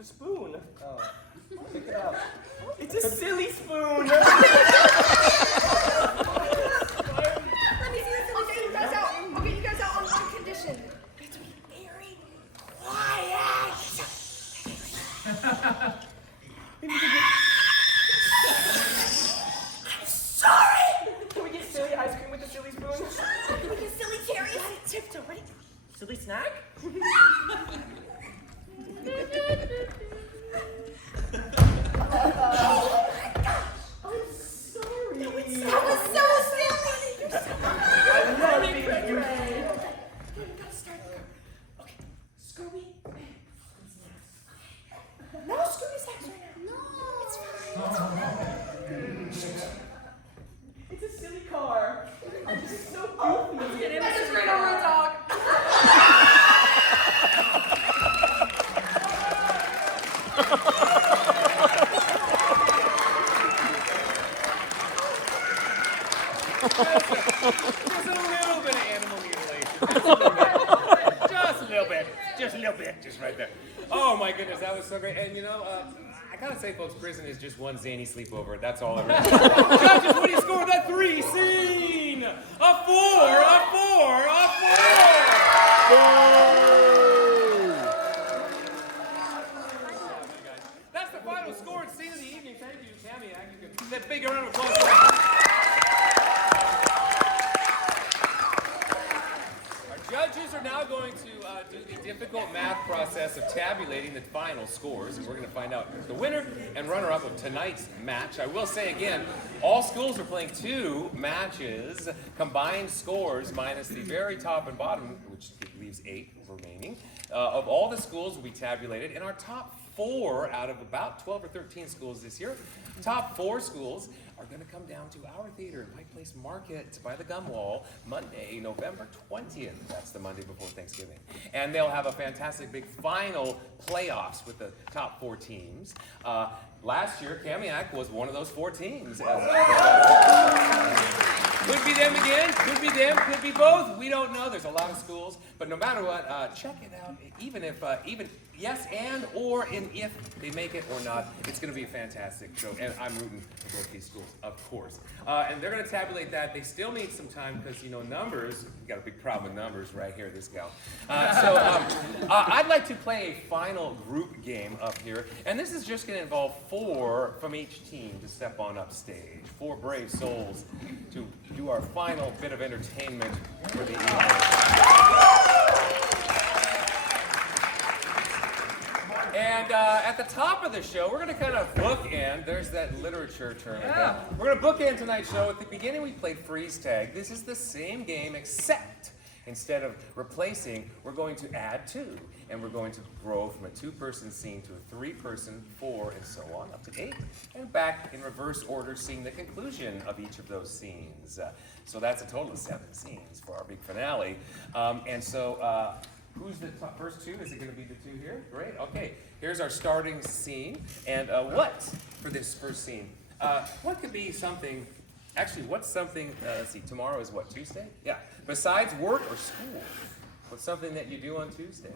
The spoon. Oh, pick it up. It's a silly spoon. Let me see this. I'll get you guys out. I'll get you guys out on one condition. You have to be very quiet. I'm sorry. Can we get silly ice cream with the silly spoon? Can we get silly cherries? Tiptoe, ready? Silly snack? I'm sorry. That was so silly. You're so I love being Okay, you. we gotta start there. Okay, Scooby. No Scooby snacks right now. No, it's fine. It's a silly car. I'm just so goofy. That's a great over a dog. There's a little bit of animal mutilation. Just a little bit. Just a little bit. Just right there. Oh my goodness, that was so great. And you know, I gotta say, folks, prison is just one zany sleepover. That's all it is. Judges, what do you score that 3 scene? A 4, a 4, a 4. That's the final score and scene of the evening. Thank you, Kamiak. You can that big round of applause. Judges are now going to do the difficult math process of tabulating the final scores, and we're going to find out the winner and runner-up of tonight's match. I will say again, all schools are playing 2 matches, combined scores minus the very top and bottom, which leaves 8 remaining. Of all the schools will be tabulated, and our top 4 out of about 12 or 13 schools this year, top 4 schools are going to come down to our theater, Pike Place Market, by the Gum Wall, Monday, November 20th. That's the Monday before Thanksgiving. And they'll have a fantastic big final playoffs with the top 4 teams. Last year, Kamiak was one of those 4 teams. Could be them again, could be them, could be both. We don't know. There's a lot of schools. But no matter what, check it out. Even if yes and or if they make it or not, it's going to be a fantastic show. And I'm rooting for both these schools, of course. And they're going to tabulate that. They still need some time because, you know, numbers, we've got a big problem with numbers right here, this gal. I'd like to play a final group game up here. And this is just going to involve 4 from each team to step on up stage. 4 brave souls to do our final bit of entertainment for the evening. And at the top of the show, we're going to kind of bookend. There's that literature term again. We're going to bookend tonight's show. At the beginning, we played freeze tag. This is the same game, except instead of replacing, we're going to add 2. And we're going to grow from a 2-person scene to a 3-person, 4, and so on, up to 8. And back in reverse order, seeing the conclusion of each of those scenes. So that's a total of 7 scenes for our big finale. Who's the first 2? Is it going to be the 2 here? Great. Okay. Here's our starting scene. And what for this first scene? What could be something? Actually, what's something? Let's see. Tomorrow is what? Tuesday? Yeah. Besides work or school, what's something that you do on Tuesdays?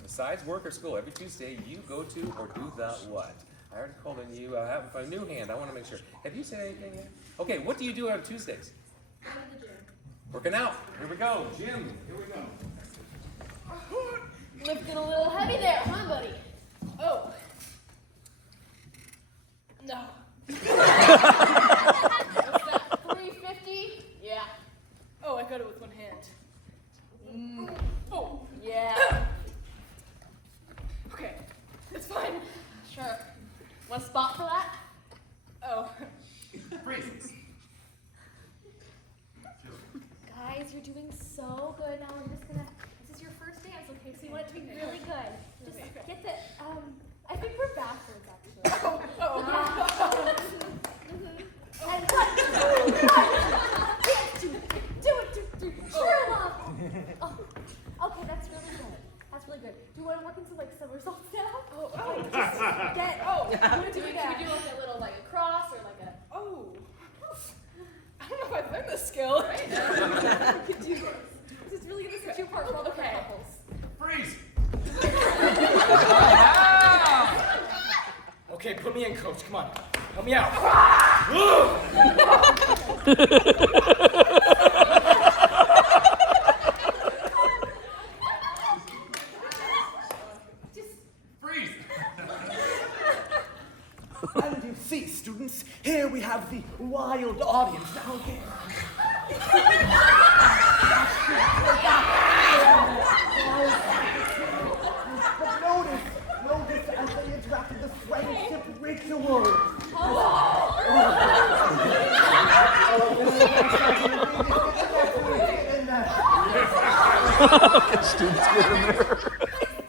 Besides work or school, every Tuesday you go to or do the what? I already called on you. I have a new hand. I want to make sure. Have you said anything yet? Okay. What do you do on Tuesdays? Go to the gym. Working out. Here we go. Gym. Here we go. Lifting a little heavy there, huh, buddy? Oh. No. What's that, 350? Yeah. Oh, I got it with one hand. Oh, yeah. Okay, it's fine. Sure. Want a spot for that? Oh. Freeze. Guys, you're doing so good. Now we're just gonna. This is your first dance, okay? So you want it to be really good. Just get the. I think we're backwards actually. Oh. And what? Do it. Sure, Mom. Oh, okay, that's really good. That's really good. Do you want to work into like somersaults now? Oh, just get. Oh, you want to do that? Can we do like a little like a cross or like a? Oh. I don't know if I've learned this skill. Right? You can do this. This is really going to set you apart from all the couples. Freeze. me in, coach. Come on. Help me out. Freeze! And you see, students, here we have the wild audience. Now again. But notice as they interacted the friendship ritual. Students get in there.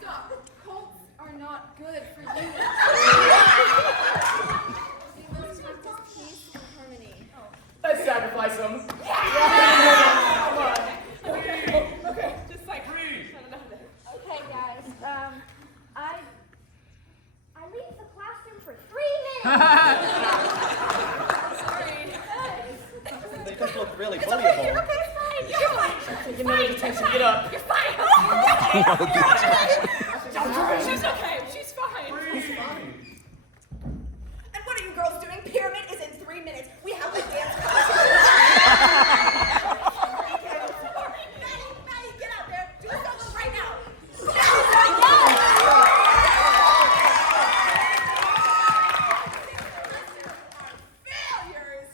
Stop. Colts are not good for you. Let's practice peace and harmony. Let's sacrifice them. Come on. Okay, just like Okay, guys. I leave the classroom for 3 minutes. They just look really It's bullyable. okay, it's fine. You're fine. Taking no detention. Get up. You're fine. She's okay. She's fine. And what are you girls doing? Pyramid is in 3 minutes. We have the dance Maddie, get out there. Do a solo right now. Failures.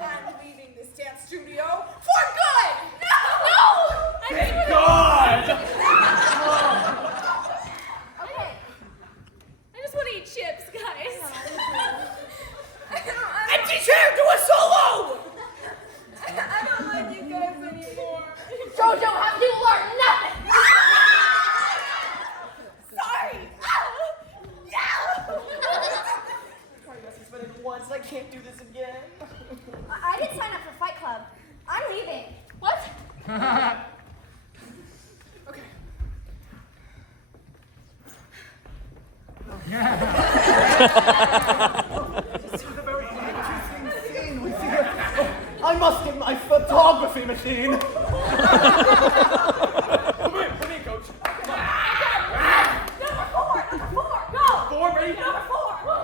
I'm leaving this dance studio for good. No. Thank God. Okay. I just want to eat chips, guys. Empty chair. Do a solo. I don't like you guys anymore. Jojo, have you learned nothing? Sorry. It's been in once. I can't do this again. I didn't sign up for Fight Club. I'm leaving. What? Okay. This is a very interesting scene we see here. Oh, I must get my photography machine. Come here, coach. Number 4. Go. 4, ready? Number 4.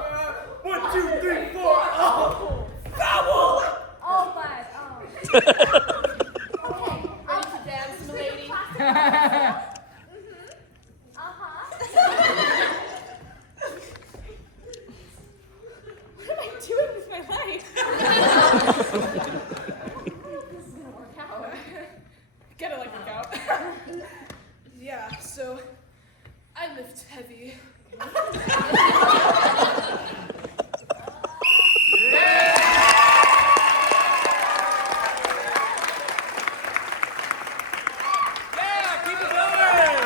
1, 2, 3, 4. Oh, foul! Oh, my. Oh. Okay. Ready to dance, milady? What am I doing with my life? This is gonna work out. Gotta like work out. Yeah, so I lift heavy. Yeah, keep it going!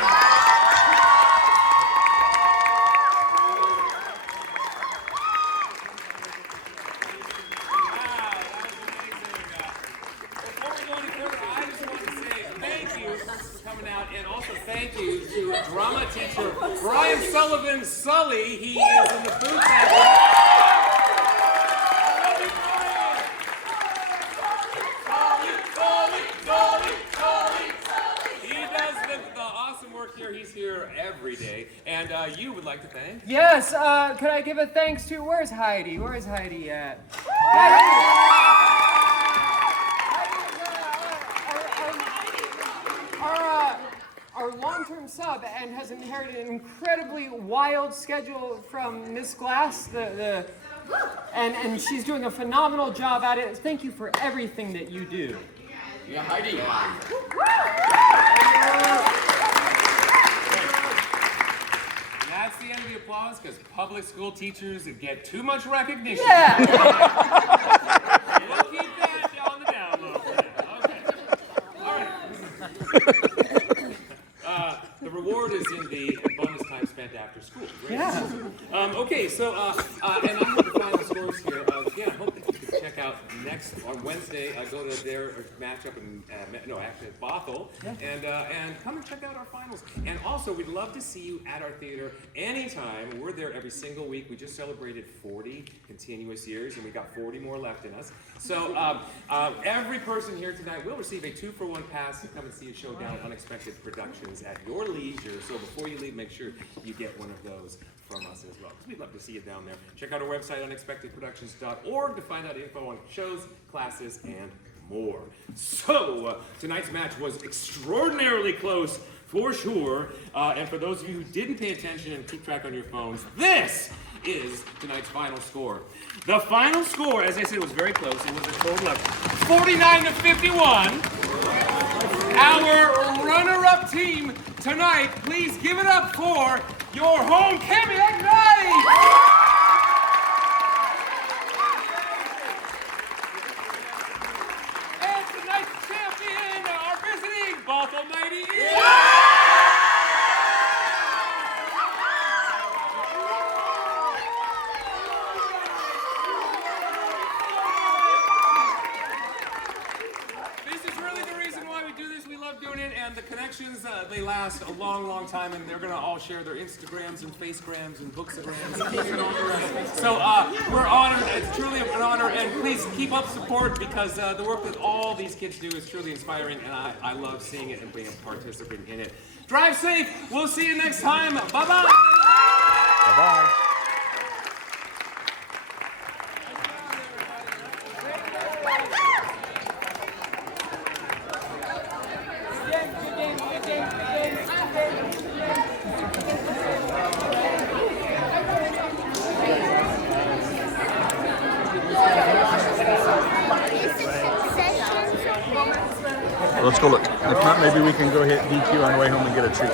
Before we go any further, I just want to say thank you for coming out, and also thank you to drama teacher Brian Sullivan Sully. He is in the booth He does the awesome work here. He's here every day, and you would like to thank? Yes, could I give a thanks to, where's Heidi? Where's Heidi at? Our long-term sub and has inherited an incredibly wild schedule from Miss Glass, and she's doing a phenomenal job at it. Thank you for everything that you do. Yeah, Heidi. And that's the end of the applause because public school teachers get too much recognition. Yeah. We'll keep that on the down low for now. Okay. All right. The reward is in the bonus time spent after school. Right? Yeah. Okay, so, and I'm with the final scores here. Again, I hope that you can check out next on Wednesday, go to their matchup in actually at Bothell, and come and check out our finals. And also, we'd love to see you at our theater anytime. We're there every single week. We just celebrated 40 continuous years, and we got 40 more left in us. So every person here tonight will receive a 2-for-1 pass to come and see a show down at Unexpected Productions at your leisure. So before you leave, make sure you get one of those from us as well. We'd love to see you down there. Check out our website, unexpectedproductions.org, to find out info on shows, classes, and more. So, tonight's match was extraordinarily close, for sure. And for those of you who didn't pay attention and keep track on your phones, this is tonight's final score. The final score, as I said, was very close. It was a total of 49-51. Our runner-up team tonight, please give it up for your home Kamiak Knights! And tonight's champion, our visiting Bothell Mighty doing it, and the connections, they last a long, long time, and they're going to all share their Instagrams and Facegrams and Booksagrams and all the rest. So we're honored. It's truly an honor, and please keep up support, because the work that all these kids do is truly inspiring, and I love seeing it and being a participant in it. Drive safe. We'll see you next time. Bye-bye. Bye-bye. Let's go look. If not, maybe we can go hit DQ on the way home and get a treat.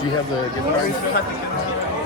Do you have the gift card?